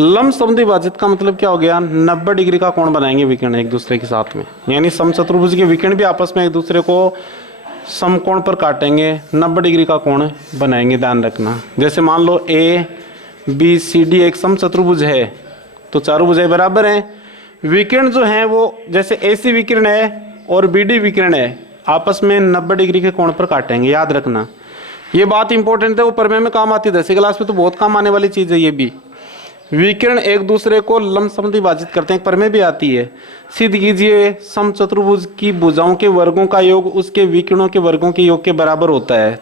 लंबसमद्विभाजित का मतलब क्या हो गया? 90 डिग्री का कोण बनाएंगे विकर्ण एक दूसरे के साथ में, यानी समचतुर्भुज के विकर्ण भी आपस में एक दूसरे को समकोण पर काटेंगे, 90 डिग्री का कोण बनाएंगे। ध्यान रखना, जैसे मान लो ए बी सी डी एक समचतुर्भुज है तो चारों भुजाएं बराबर हैं। विकर्ण जो हैं वो जैसे AC विकर्ण है और BD विकर्ण है, आपस में 90 डिग्री के कोण पर काटेंगे। याद रखना, ये बात इंपॉर्टेंट है, वो प्रमेय में काम आती है, 10वीं क्लास में तो बहुत काम आने वाली चीज है ये भी। विकर्ण एक दूसरे को लंबसमद्विभाजित करते हैं, प्रमेय भी आती है। सिद्ध कीजिए समचतुर्भुज की भुजाओं के वर्गों का योग उसके विकर्णों के वर्गों के योग के बराबर होता है।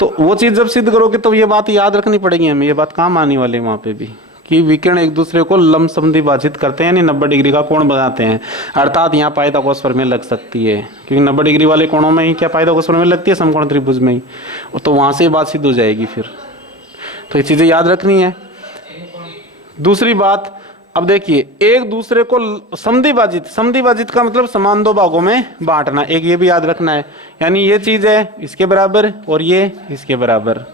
तो वो चीज जब सिद्ध करोगे तो ये बात याद रखनी पड़ेगी हमें, ये बात काम आने वाली है वहां पे भी, कि विकर्ण एक दूसरे को लंबसमद्विभाजित करते हैं, यानी 90 डिग्री का कोण बनाते हैं। अर्थात यहाँ पाइथागोरस प्रमेय लग सकती है, क्योंकि 90 डिग्री वाले कोणों में ही क्या पाइथागोरस प्रमेय लगती है? समकोण त्रिभुज में ही, तो वहां से बात सिद्ध हो जाएगी फिर। तो ये चीजें याद रखनी है। दूसरी बात, अब देखिए एक दूसरे को समद्विभाजित, समद्विभाजित का मतलब समान दो भागों में बांटना, एक ये भी याद रखना है, यानी ये चीज है इसके बराबर और ये इसके बराबर।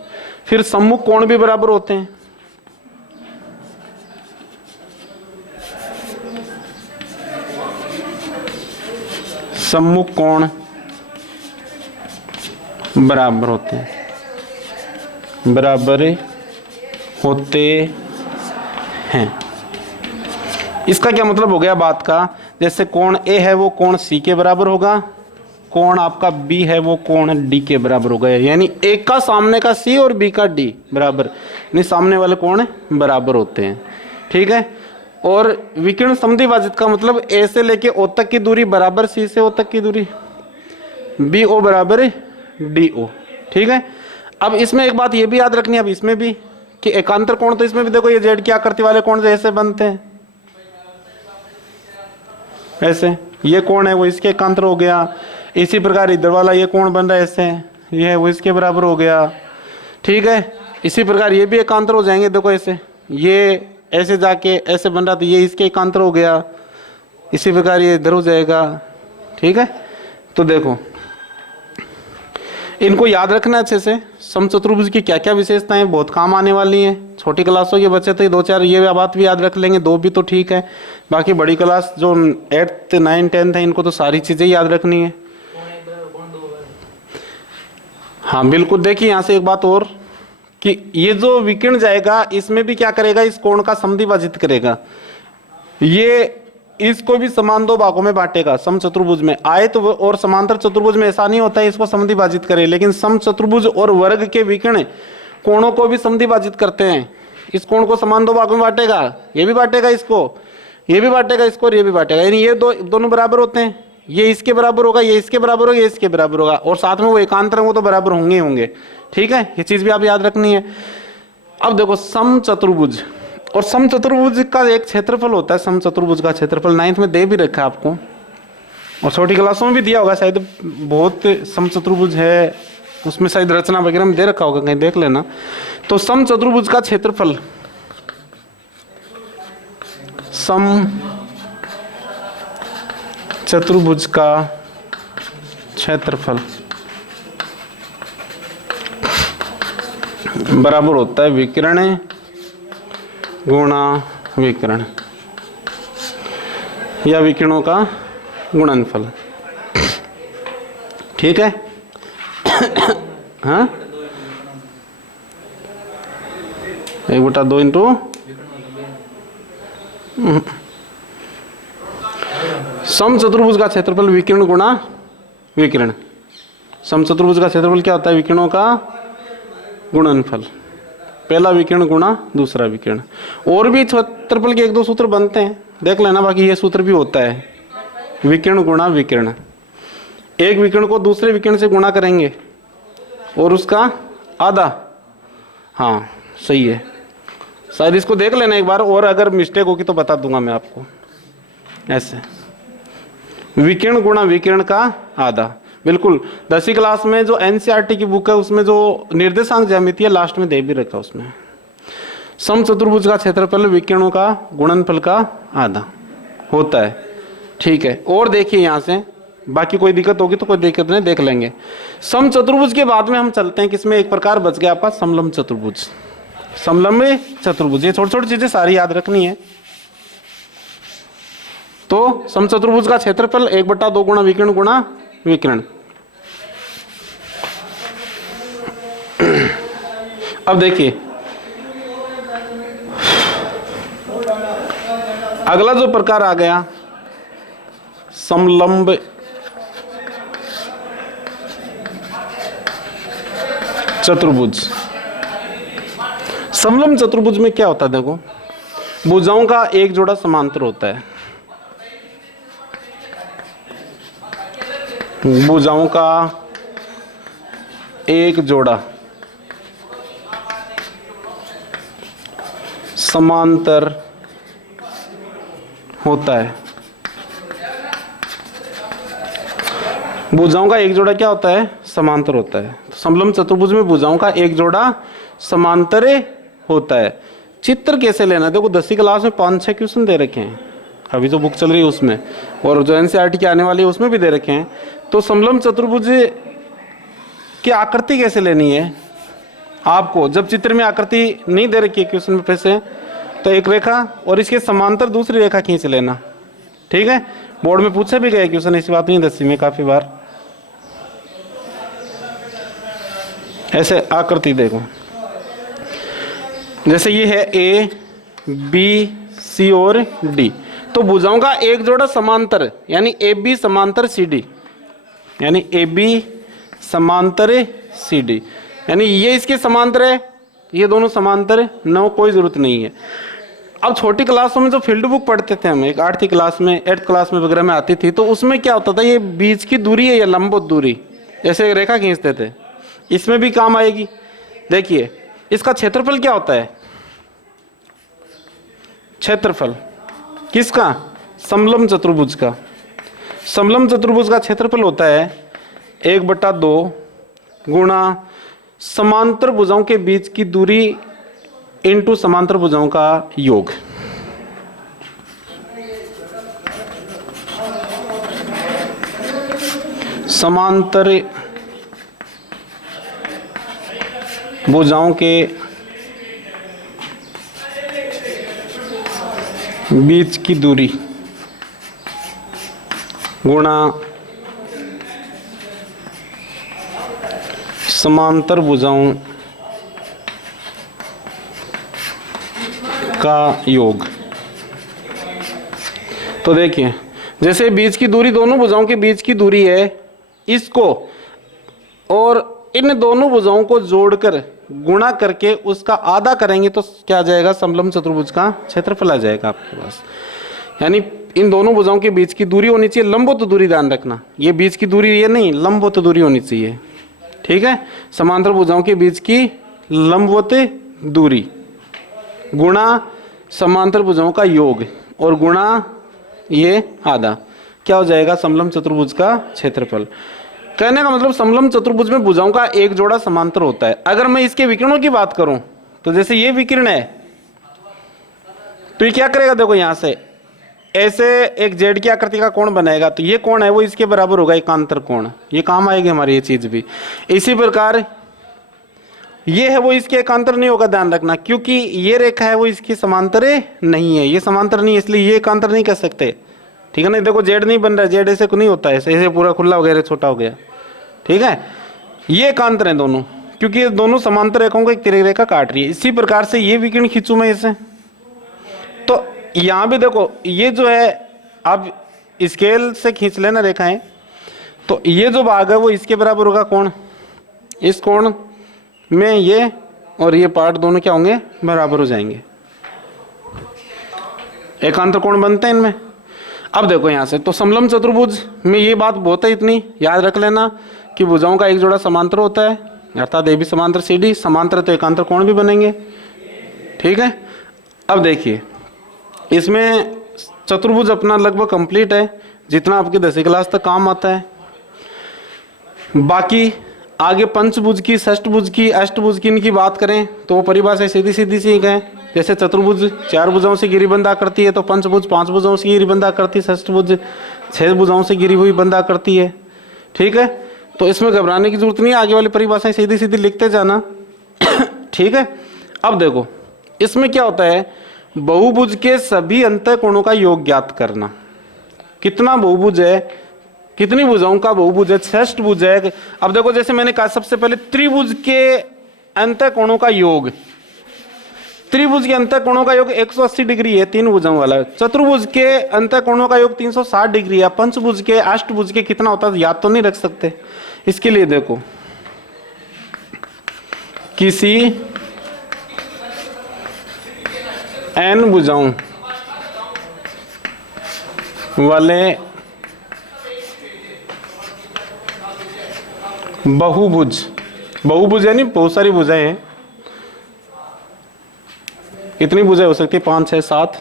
फिर सम्मुख कोण भी बराबर होते हैं। सम्मुख कोण बराबर होते हैं, बराबर होते हैं। इसका क्या मतलब हो गया बात का? जैसे कोण A है वो कोण C के बराबर होगा, कोण आपका B है वो कोण D के बराबर होगा, यानी एक का सामने का C और B का D बराबर, यानी सामने वाले कोण बराबर होते हैं। ठीक है, और विकर्ण समद्विभाजित का मतलब A से लेके O तक की दूरी बराबर C से O तक की दूरी, BO बराबर DO। ठीक है, अब इसमें एक बात ये भी याद रखनी है, अब इसमें भी कि एकांतर कोण, तो इसमें भी देखो ये जेड की आकृति वाले कोण जो ऐसे बनते हैं, ऐसे ये कोण है वो इसके एकांतर हो गया। इसी प्रकार इधर वाला ये कोण बन रहा है ऐसे, ये है वो इसके बराबर हो गया। ठीक है, इसी प्रकार ये भी एकांतर हो जाएंगे, देखो ऐसे, ये ऐसे जाके ऐसे बन रहा तो ये इसके एकांतर हो गया, इसी प्रकार ये इधर हो जाएगा। ठीक है, तो देखो इनको याद रखना अच्छे से। समचतुर्भुज की क्या क्या विशेषताएं बहुत काम आने वाली हैं। छोटी क्लासों के बच्चे तो 2-4 ये बात भी याद रख लेंगे, 2 भी तो ठीक है, बाकी बड़ी क्लास जो 8th 9th 10th है इनको तो सारी चीजें याद रखनी है। हाँ बिल्कुल, देखिए यहाँ से एक बात और कि ये जो विकर्ण जाएगा इसमें भी क्या करेगा, इस कोण का समद्विभाजित करेगा, ये इसको भी समान दो भागों में बांटेगा। समचतुर्भुज में आयत और समांतर चतुर्भुज में ऐसा नहीं होता है इसको समद्विभाजित करे, लेकिन समचतुर्भुज और वर्ग के विकर्ण कोणों को भी समद्विभाजित करते हैं। इस कोण को समान दो भागों में बांटेगा, ये भी बांटेगा इसको, ये भी बांटेगा इसको और ये भी बांटेगा, यानी ये दोनों बराबर होते हैं, ये इसके बराबर होगा, ये इसके बराबर होगा, ये इसके बराबर होगा, और साथ में वो एकांतर है वो तो बराबर होंगे। ठीक है, ये चीज भी आप याद रखनी है। अब देखो समचतुर्भुज और समचतुर्भुज का एक क्षेत्रफल होता है, समचतुर्भुज का क्षेत्रफल 9th में दे भी रखा है आपको, और छोटी क्लासों में भी दिया होगा शायद, बहुत समचतुर्भुज है उसमें शायद रचना वगैरह में दे रखा होगा, कहीं देख लेना। तो समचतुर्भुज का क्षेत्रफल, समचतुर्भुज का क्षेत्रफल बराबर होता है विकर्ण गुणा विकर्ण, या विकिरणों का गुणनफल। ठीक है। हाँ, 1/2 इंटू समचतुर्भुज का क्षेत्रफल विकिरण गुणा विकिरण। समचतुर्भुज का क्षेत्रफल क्या होता है? विकिरणों का गुणनफल, पहला विकिरण गुणा दूसरा विकिरण। और भी क्षेत्रफल के 1-2 सूत्र बनते हैं, देख लेना, बाकी ये सूत्र भी होता है, विकिरण गुणा विकिरण। एक विकिरण को दूसरे विकिरण से गुणा करेंगे और उसका आधा। हाँ सही है, शायद इसको देख लेना एक बार, और अगर मिस्टेक होगी तो बता दूंगा मैं आपको। ऐसे विकिरण गुणा विकिरण का आधा, बिल्कुल 10वीं क्लास में जो एनसीईआरटी की बुक है उसमें जो निर्देशांक ज्यामिति है लास्ट में दे भी रखा उसमें। समचतुर्भुज का क्षेत्रफल विकिरणों का गुणनफल का आधा होता है। ठीक है, और देखिए यहाँ से, बाकी कोई दिक्कत होगी तो कोई दिक्कत नहीं, देख लेंगे। समचतुर्भुज के बाद में हम चलते हैं किसमें, एक प्रकार बच गया आपका समलंब चतुर्भुज। समलंब चतुर्भुज, ये छोटी छोटी चीजें सारी याद रखनी है। तो समचतुर्भुज का क्षेत्रफल 1/2 गुणा विकिरण गुणा विकिरण। अब देखिए अगला जो प्रकार आ गया समलंब चतुर्भुज। समलंब चतुर्भुज में क्या होता है? देखो, भुजाओं का एक जोड़ा समांतर होता है, भुजाओं का एक जोड़ा समांतर होता है। भुजाओं का एक जोड़ा क्या होता है? समांतर होता है। तो समलंब चतुर्भुज में भुजाओं का एक जोड़ा समांतर होता है। चित्र कैसे लेना? देखो 10वीं क्लास में 5-6 क्वेश्चन दे रखे हैं, अभी जो बुक चल रही है उसमें, और जो एनसीईआरटी की आने वाली है उसमें भी दे रखे हैं। तो समलंब चतुर्भुज की आकृति कैसे लेनी है आपको, जब चित्र में आकृति नहीं दे रखी है क्वेश्चन में पे से, तो एक रेखा और इसके समांतर दूसरी रेखा खींच लेना। ठीक है, बोर्ड में पूछे भी गए क्वेश्चन, ऐसी बात नहीं 10वीं में काफी बार। ऐसे आकृति देखो, जैसे ये है ए बी सी और डी, तो भुजाओं का एक जोड़ा समांतर, यानी ए बी समांतर सी डी, यानी ए बी समांतर सी डी, यानी ये इसके समांतर है, ये दोनों समांतर है, नो कोई जरूरत नहीं है। अब छोटी क्लासों में जो फील्ड बुक पढ़ते थे हम, एक 8वीं क्लास में 8th क्लास में वगैरह में आती थी, तो उसमें क्या होता था, ये बीच की दूरी है या लंबवत दूरी, ऐसे रेखा खींचते थे, इसमें भी काम आएगी। देखिए इसका क्षेत्रफल क्या होता है? क्षेत्रफल किसका? समलंब चतुर्भुज का। समलंब चतुर्भुज का क्षेत्रफल होता है 1/2 गुणा समांतर भुजाओं के बीच की दूरी इंटू समांतर भुजाओं का योग। समांतर भुजाओं के बीच की दूरी गुणा समांतर भुजाओं का योग। तो देखिए, जैसे बीच की दूरी, दोनों भुजाओं के बीच की दूरी है, इसको और इन दोनों भुजाओं को जोड़कर गुणा करके उसका आधा करेंगे तो क्या आ जाएगा? समलंब चतुर्भुज का क्षेत्रफल आ जाएगा आपके पास। यानी इन दोनों भुजाओं के बीच की दूरी होनी चाहिए, लंबवत दूरी, ध्यान रखना, ये बीच की दूरी ये नहीं, लंबवत दूरी होनी चाहिए। ठीक है, समांतर भुजाओं के बीच की लंबवत दूरी गुणा समांतर भुजाओं का योग और गुणा ये आधा, क्या हो जाएगा? समलंब चतुर्भुज का क्षेत्रफल। कहने का मतलब समलंब चतुर्भुज में भुजाओं का एक जोड़ा समांतर होता है। अगर मैं इसके विकिरणों की बात करूं तो जैसे ये विकिरण है तो ये क्या करेगा? देखो यहां से ऐसे एक जेड की आकृति का कोण बनाएगा, तो ये कोण है वो इसके बराबर होगा एकांतर कोण। ये काम आएगी हमारी ये चीज भी। इसी प्रकार ये है वो इसके एकांतर नहीं होगा, ध्यान रखना, क्योंकि ये रेखा है वो इसकी समांतर नहीं है, ये समांतर नहीं है, इसलिए ये एकांतर नहीं कर सकते। ठीक है ना? देखो जेड नहीं बन रहा, जेड ऐसे नहीं होता है, ऐसे पूरा खुला वगैरह छोटा हो गया। ठीक है, ये एकांतर है दोनों, क्योंकि ये दोनों समांतर रेखाओं को एक तिरछी रेखा काट रही है। इसी प्रकार से ये विकिरण खींचू मैं इसे, तो यहां भी देखो ये जो है, आप स्केल से खींच लेना रेखाएं, तो ये जो भाग है वो इसके बराबर होगा कोण। इस कोण में ये और ये पार्ट दोनों क्या होंगे? बराबर हो जाएंगे, एकांतर कोण बनते हैं इनमें। अब देखो यहां से, तो समलंब चतुर्भुज में ये बात बहुत है, इतनी याद रख लेना कि भुजाओं का एक जोड़ा समांतर होता है, अर्थात ए बी समांतर सी डी, समांतर तो एकांतर कोण भी बनेंगे। ठीक है, अब देखिए इसमें चतुर्भुज अपना लगभग कंप्लीट है, जितना आपकी 10वीं क्लास तक काम आता है। बाकी आगे पंचभुज की, षष्ठभुज की, अष्टभुज की इनकी बात करें तो वो परिभाषा सीधी सीधी सी है। जैसे चतुर्भुज 4 भुजाओं से घिरी बंद आकृति है, तो पंचभुज 5 भुजाओं से घिरी बंद आकृति, षष्ठभुज 6 भुजाओं से घिरी हुई बंद आकृति है। ठीक है, तो इसमें घबराने की जरूरत नहीं है, आगे वाली परिभाषाएं सीधी सीधी लिखते जाना। ठीक है, अब देखो इसमें क्या होता है, बहुभुज के सभी अंतःकोणों का योग ज्ञात करना। कितना बहुभुज है, कितनी भुजाओं का बहुभुज है? षष्ठभुज है। अब देखो जैसे मैंने कहा सबसे पहले त्रिभुज के अंतःकोणों का योग, त्रिभुज के अंतःकोणों का योग 180 डिग्री है, 3 भुजाओं वाला। चतुर्भुज के अंतःकोणों का योग 360 डिग्री है। पंचभुज के, अष्टभुज के कितना होता है याद तो नहीं रख सकते, इसके लिए देखो किसी n भुजाओं वाले बहुभुज, बहुभुज यानी बहुत सारी भुजाएं हैं, कितनी भुजाएं हो सकती है? 5, 6, 7।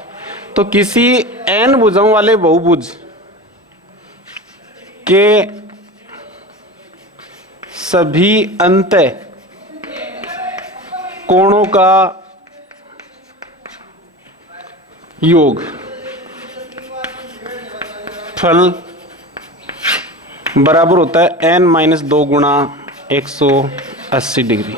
तो किसी n भुजाओं वाले बहुभुज के सभी अंतः कोणों का योग फल बराबर होता है n-2 गुणा 180 डिग्री।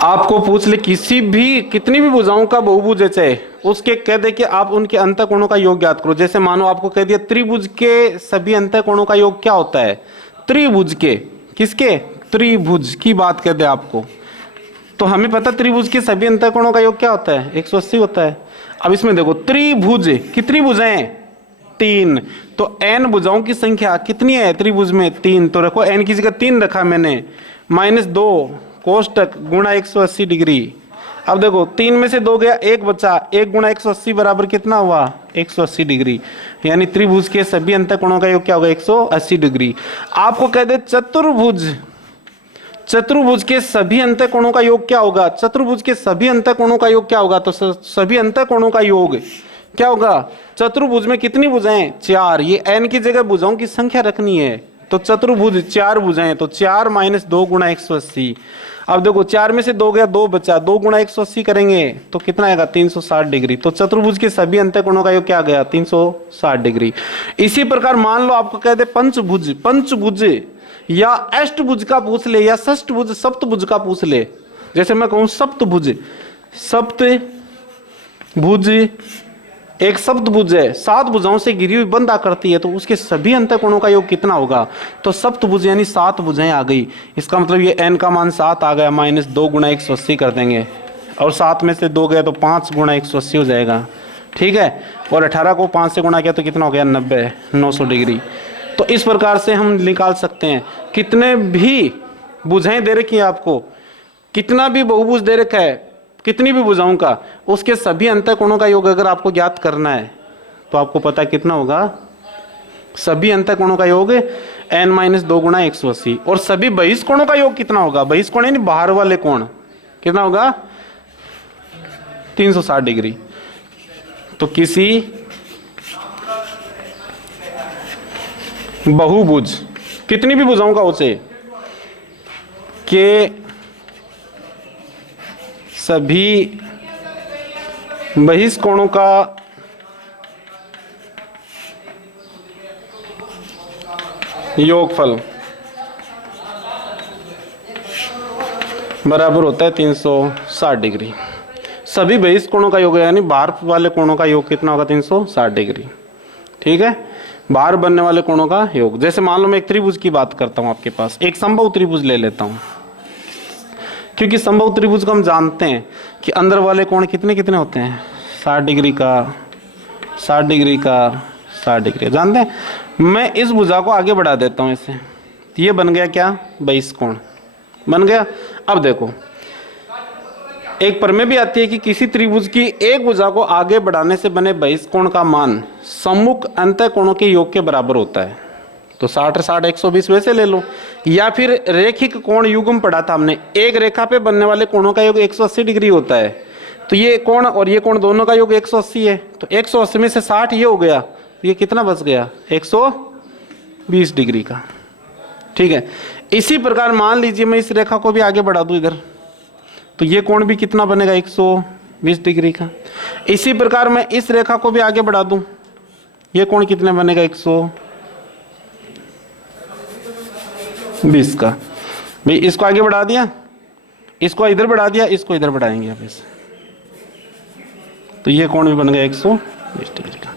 आपको पूछ ले किसी भी, कितनी भी भुजाओं का बहुभुज है चाहे, उसके कह दे कि आप उनके अंतःकोणों का योग ज्ञात करो। जैसे मानो आपको कह दिया त्रिभुज के सभी अंतःकोणों का योग क्या होता है? त्रिभुज के, किसके? त्रिभुज की बात कह दे आपको, तो हमें पता त्रिभुज के सभी अंतःकोणों का योग क्या होता है? 180 होता है। अब इसमें देखो त्रिभुज, कितनी भुजाएं? 3। तो n भुजाओं की संख्या कितनी है त्रिभुज में? 3। तो रखो n की जगह 3 रखा मैंने, -2 कोष्टक गुणा 180 डिग्री। अब देखो 3 में से 2 गया, 1 बचा, 1 गुणा 180 बराबर कितना हुआ? 180 डिग्री। यानी त्रिभुज के सभी अंतःकोणों का योग क्या होगा? 180 डिग्री। आपको कह दे चतुर्भुज, चतुर्भुज के सभी अंतःकोणों का योग क्या होगा? चतुर्भुज के सभी अंतःकोणों का योग क्या होगा? तो सभी अंतःकोणों का योग क्या होगा? चतुर्भुज में कितनी भुजाएं? 4। ये n की जगह भुजाओं की संख्या रखनी है, तो चतुर्भुज 4 भुजाएं, तो 4 - 2 गुणा 180। अब देखो 4 में से 2 गया, 2 बचा, 2 गुणा 180 करेंगे तो कितना आएगा? 360 डिग्री। तो चतुर्भुज के सभी अंतःकोणों का योग क्या आ गया? 360 डिग्री। इसी प्रकार मान लो आपको कह दे पंचभुज, पंचभुज या अष्टभुज का पूछ ले, या षष्ठभुज, सप्तभुज का पूछ ले। जैसे मैं कहूं सप्तभुज, सप्तभुज एक सप्तभुज है, 7 भुजाओं से घिरी हुई बंद आकृति है, तो उसके सभी अंतःकोणों का योग कितना होगा? तो सप्तभुज यानी 7 भुजाएं आ गई। इसका मतलब ये n का मान 7 आ गया, -2 गुणा 180 कर देंगे, और 7 में से 2 गया तो 5 गुणा 180 हो जाएगा। ठीक है, और 18 को 5 से गुणा किया तो कितना हो गया? 90, 900 डिग्री। तो इस प्रकार से हम निकाल सकते हैं कितने भी भुजाएं दे रखी है आपको, कितना भी बहुभुज दे रखा है, कितनी भी भुजाओं का, उसके सभी अंतःकोणों का योग अगर आपको ज्ञात करना है तो आपको पता है कितना होगा? सभी अंतःकोणों का योग n-2 गुणा 180। और सभी बहिष्कोणों का योग कितना होगा? बहिष्कोण यानी बाहर वाले कोण, कितना होगा? 360 डिग्री। तो किसी बहुभुज, कितनी भी भुजाओं का उसे, के सभी बहिष्कोणों का योगफल बराबर होता है 360 डिग्री। सभी बहिष्कोणों का योग यानी बाहर वाले कोणों का योग कितना होगा? 360 डिग्री। ठीक है, बाहर बनने वाले कोणों का योग। जैसे मान लो मैं एक त्रिभुज की बात करता हूं, आपके पास एक समबाहु त्रिभुज ले लेता हूं, क्योंकि समबाहु त्रिभुज को हम जानते हैं कि अंदर वाले कोण कितने कितने होते हैं? 60 डिग्री का, 60 डिग्री का, 60 डिग्री, जानते हैं। मैं इस भुजा को आगे बढ़ा देता हूं इसे, ये बन गया क्या? बहिष्कोण बन गया। अब देखो, एक प्रमेय भी आती है कि किसी त्रिभुज की एक भुजा को आगे बढ़ाने से बने बहिष्कोण का मान सम्मुख अंतःकोणों के योग के बराबर होता है। तो 60 60 120 वैसे ले लो, या फिर रेखिक कोण युग्म पढ़ा था हमने, एक रेखा पे बनने वाले कोणों का योग 180 डिग्री होता है। तो ये कोण और ये कोण दोनों का योग 180 है, तो 180 में से 60 ये हो गया, ये कितना बच गया? 120 डिग्री का। ठीक है, इसी प्रकार मान लीजिए मैं इस रेखा को भी आगे बढ़ा दूं इधर, तो ये कोण भी कितना बनेगा? 120 डिग्री का। इसी प्रकार मैं इस रेखा को भी आगे बढ़ा दूं, ये कोण कितना बनेगा? 120 का। भाई इसको आगे बढ़ा दिया, इसको इधर बढ़ा दिया, इसको इधर बढ़ाएंगे अब इसे, तो ये कोण भी बन गया 120 डिग्री का।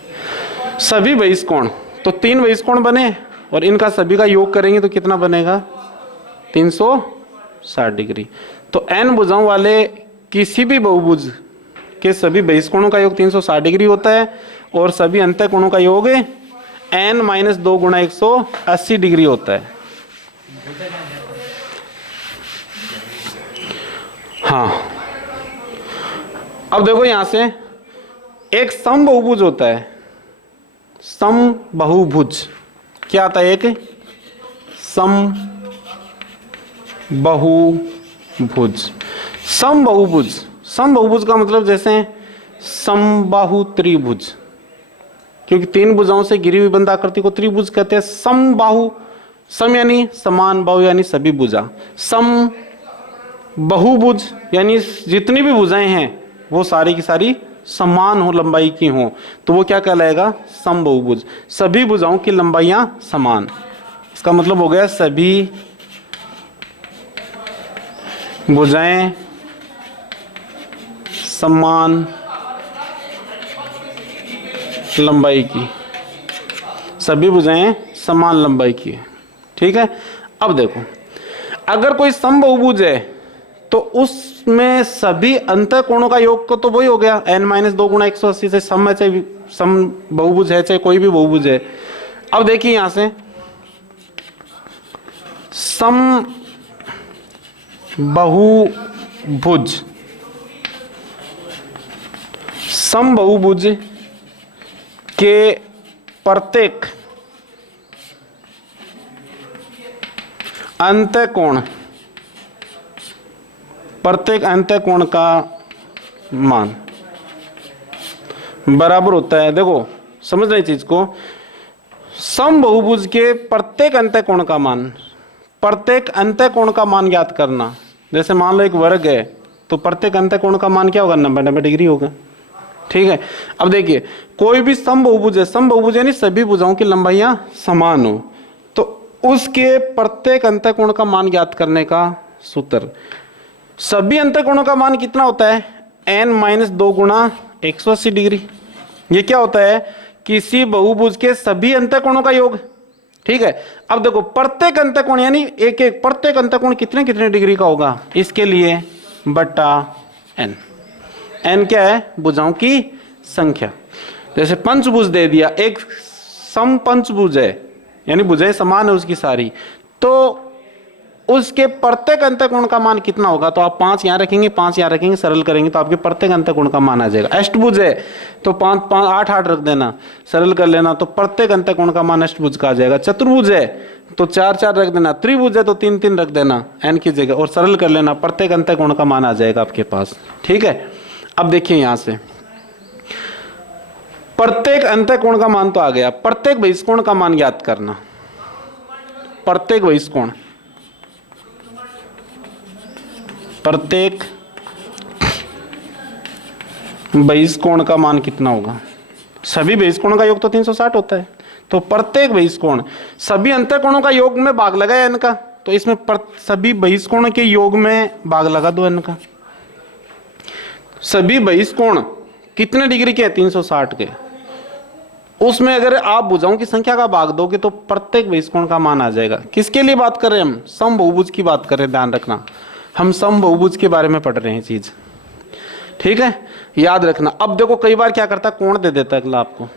सभी बहिष्कोण, तो 3 बहिष्कोण बने और इनका सभी का योग करेंगे तो कितना बनेगा? 360 डिग्री। तो n भुजाओं वाले किसी भी बहुभुज के सभी बहिष्कोणों का योग 360 डिग्री होता है और सभी अंतःकोणों का योग n - 2 गुणा 180 डिग्री होता है। हाँ, अब देखो यहां से एक समबहुभुज होता है, समबहुभुज क्या आता है? एक समबहुभुज। समबहुभुज, समबहुभुज का मतलब जैसे समबाहु त्रिभुज, क्योंकि 3 भुजाओं से घिरी हुई बंद आकृति को त्रिभुज कहते हैं। समबाहु, सम यानी समान, बाहु यानी सभी भुजा, सम बहुभुज यानी जितनी भी भुजाएं हैं वो सारी की सारी समान हो, लंबाई की हो, तो वो क्या कहलाएगा? समबहुभुज। सभी भुजाओं की लंबाइयां समान, इसका मतलब हो गया सभी भुजाएं समान लंबाई की, सभी भुजाएं समान लंबाई की। ठीक है, अब देखो, अगर कोई समबहुभुज है तो उसमें सभी अंतःकोणों का योग को तो वही हो गया n - 2 गुणा 180 से। सम है चाहे सम बहुभुज है चाहे कोई भी बहुभुज है। अब देखिए यहां से सम बहुभुज, सम बहुभुज के प्रत्येक अंतःकोण, प्रत्येक अंतःकोण का मान बराबर होता है। देखो समझ रहे चीज को, समबहुभुज के प्रत्येक अंतःकोण का मान, प्रत्येक अंतःकोण का मान ज्ञात करना। जैसे मान लो एक वर्ग है तो प्रत्येक अंतःकोण का मान क्या होगा? 90 डिग्री होगा। ठीक है, अब देखिए कोई भी समबहुभुज है, समबहुभुज यानी सभी भुजाओं की लंबाइयां समान हो, तो उसके प्रत्येक अंतःकोण का मान ज्ञात करने का सूत्र, सभी अंतःकोणों का मान कितना होता है? n - 2 गुणा 180 डिग्री। ये क्या होता है? किसी बहुभुज के सभी अंतःकोणों का योग। ठीक है, अब देखो प्रत्येक अंतःकोण यानी एक एक प्रत्येक अंतःकोण कितने कितने डिग्री का होगा? इसके लिए बटा n। n क्या है? भुजाओं की संख्या। जैसे पंचभुज दे दिया, एक सम पंचभुज है यानी भुजाएं समान है उसकी सारी, तो उसके प्रत्येक अंतःकोण का मान कितना होगा? तो आप 5 यहां रखेंगे, 5 यहां रखेंगे, सरल करेंगे तो आपके प्रत्येक अंतःकोण का मान आ जाएगा। अष्टभुज है तो 5 5 8 8 रख देना, सरल कर लेना तो प्रत्येक अंतःकोण का मान अष्टभुज का आ जाएगा। चतुर्भुज है तो 4 4 रख देना, त्रिभुज है तो 3 3 रख देना n की जगह और सरल कर लेना, प्रत्येक अंतःकोण का मान आ जाएगा आपके पास। ठीक है, अब देखिए यहां से प्रत्येक अंतःकोण का मान तो आ गया, प्रत्येक बहिष्कोण का मान ज्ञात करना। प्रत्येक बहिष्कोण, प्रत्येक बहिष्कोण का मान कितना होगा? सभी बहिष्कोणों का योग तो 360 होता है, तो प्रत्येक बहिष्कोण, सभी अंतःकोणों का योग में भाग लगाया n का, तो इसमें सभी बहिष्कोणों के योग में भाग लगा दो n का। सभी बहिष्कोण कितने डिग्री के हैं? 360 के। उसमें अगर आप भुजाओं की संख्या का भाग दोगे तो प्रत्येक बहिष्कोण का मान आ जाएगा। किसके लिए बात कर रहे हैं हम? समबहुभुज की बात कर रहे हैं, ध्यान रखना, हम समबहुभुज के बारे में पढ़ रहे हैं चीज, ठीक है, याद रखना। अब देखो कई बार क्या करता है, कोण दे देता है अगला आपको,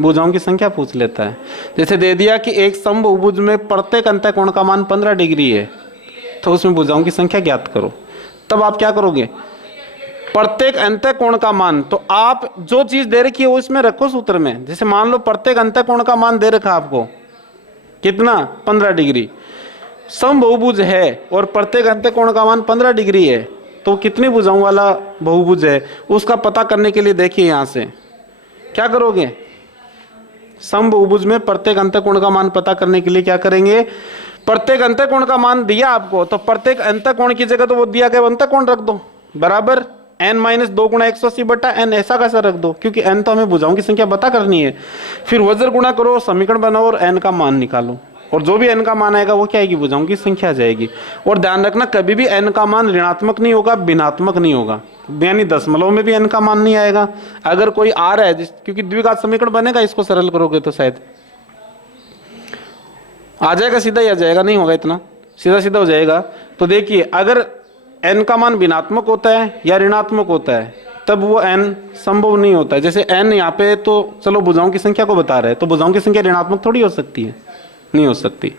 भुजाओं की संख्या पूछ लेता है। जैसे दे दिया कि एक समबहुभुज में प्रत्येक अंतःकोण का मान 15 डिग्री है, तो उसमें भुजाओं की संख्या ज्ञात करो। तब आप क्या करोगे? प्रत्येक अंतःकोण का मान, तो आप जो चीज दे रखी है वो इसमें रखो सूत्र में। जैसे मान लो प्रत्येक अंतःकोण का मान दे रखा आपको कितना? 15 डिग्री। समबहुभुज है और प्रत्येक अंतःकोण का मान 15 डिग्री है, तो कितनी भुजाओं वाला बहुभुज है उसका पता करने के लिए देखिए यहां से क्या करोगे? समबहुभुज में प्रत्येक अंतःकोण का मान पता करने के लिए क्या करेंगे? प्रत्येक अंतःकोण का मान दिया आपको, तो प्रत्येक अंतःकोण की जगह तो वो दिया गया अंतःकोण रख दो, बराबर n-2 गुणा 180 बटा n, ऐसा कैसा रख दो, क्योंकि n तो हमें भुजाओं की संख्या पता करनी है। फिर वज्र गुणा करो, समीकरण बनाओ और n का मान निकालो, और जो भी n का मान आएगा वो क्या आएगी? भुजाओं की संख्या आ जाएगी। और ध्यान रखना कभी भी n का मान ऋणात्मक नहीं होगा, भिन्नात्मक नहीं होगा, यानी दशमलव में भी n का मान नहीं आएगा। अगर कोई आ रहा है, क्योंकि द्विघात समीकरण बनेगा, इसको सरल करोगे तो शायद आ जाएगा, सीधा ही आ जाएगा, नहीं होगा इतना, सीधा सीधा हो जाएगा। तो देखिए अगर n का मान भिन्नात्मक होता है या ऋणात्मक होता है तब वो n संभव नहीं होता है। जैसे n यहाँ पे तो चलो भुजाओं की संख्या को बता रहे हैं, तो भुजाओं की संख्या ऋणात्मक थोड़ी हो सकती है, नहीं हो सकती।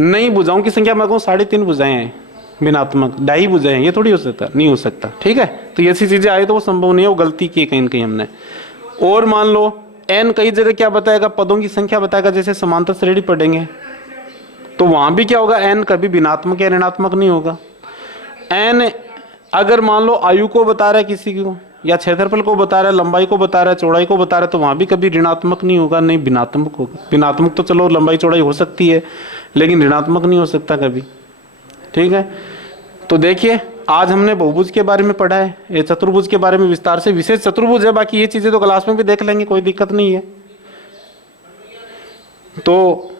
नहीं, भुजाओं की संख्या मैं कहूँ 3.5 भुजाएं हैं भिन्नात्मक, 2.5 भुजाएं हैं, ये थोड़ी हो सकता, नहीं हो सकता, ठीक है। तो ऐसी चीजें आई तो वो संभव नहीं है, वो गलती की कहीं ना कहीं हमने। और मान लो n कई जगह क्या बताएगा? पदों की संख्या बताएगा। जैसे समांतर श्रेणी पढ़ेंगे तो वहां भी क्या होगा? n कभी भिन्नात्मक या ऋणात्मक नहीं होगा। n अगर मान लो आयु को बता रहा है किसी को, या क्षेत्रफल को बता रहा है, लंबाई को बता रहा है, चौड़ाई को बता रहा है, तो वहां भी कभी ऋणात्मक नहीं होगा, नहीं भिन्नात्मक होगा। भिन्नात्मक तो चलो लंबाई चौड़ाई हो सकती है, लेकिन ऋणात्मक नहीं हो सकता कभी, ठीक है। तो देखिए आज हमने बहुभुज के बारे में पढ़ा है, ये चतुर्भुज के बारे में विस्तार से, विशेष चतुर्भुज है, बाकी ये चीजें तो क्लास में भी देख लेंगे, कोई दिक्कत नहीं है। तो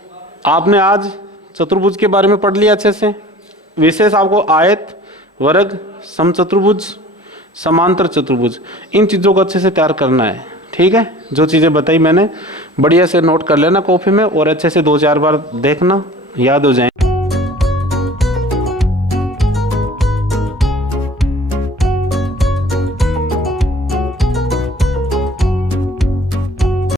आपने आज चतुर्भुज के बारे में पढ़ लिया अच्छे से। विशेष आपको आयत, वर्ग, समचतुर्भुज, समांतर चतुर्भुज, इन चीजों को अच्छे से तैयार करना है, ठीक है। जो चीजें बताई मैंने बढ़िया से नोट कर लेना कॉपी में, और अच्छे से 2-4 बार देखना, याद हो जाए।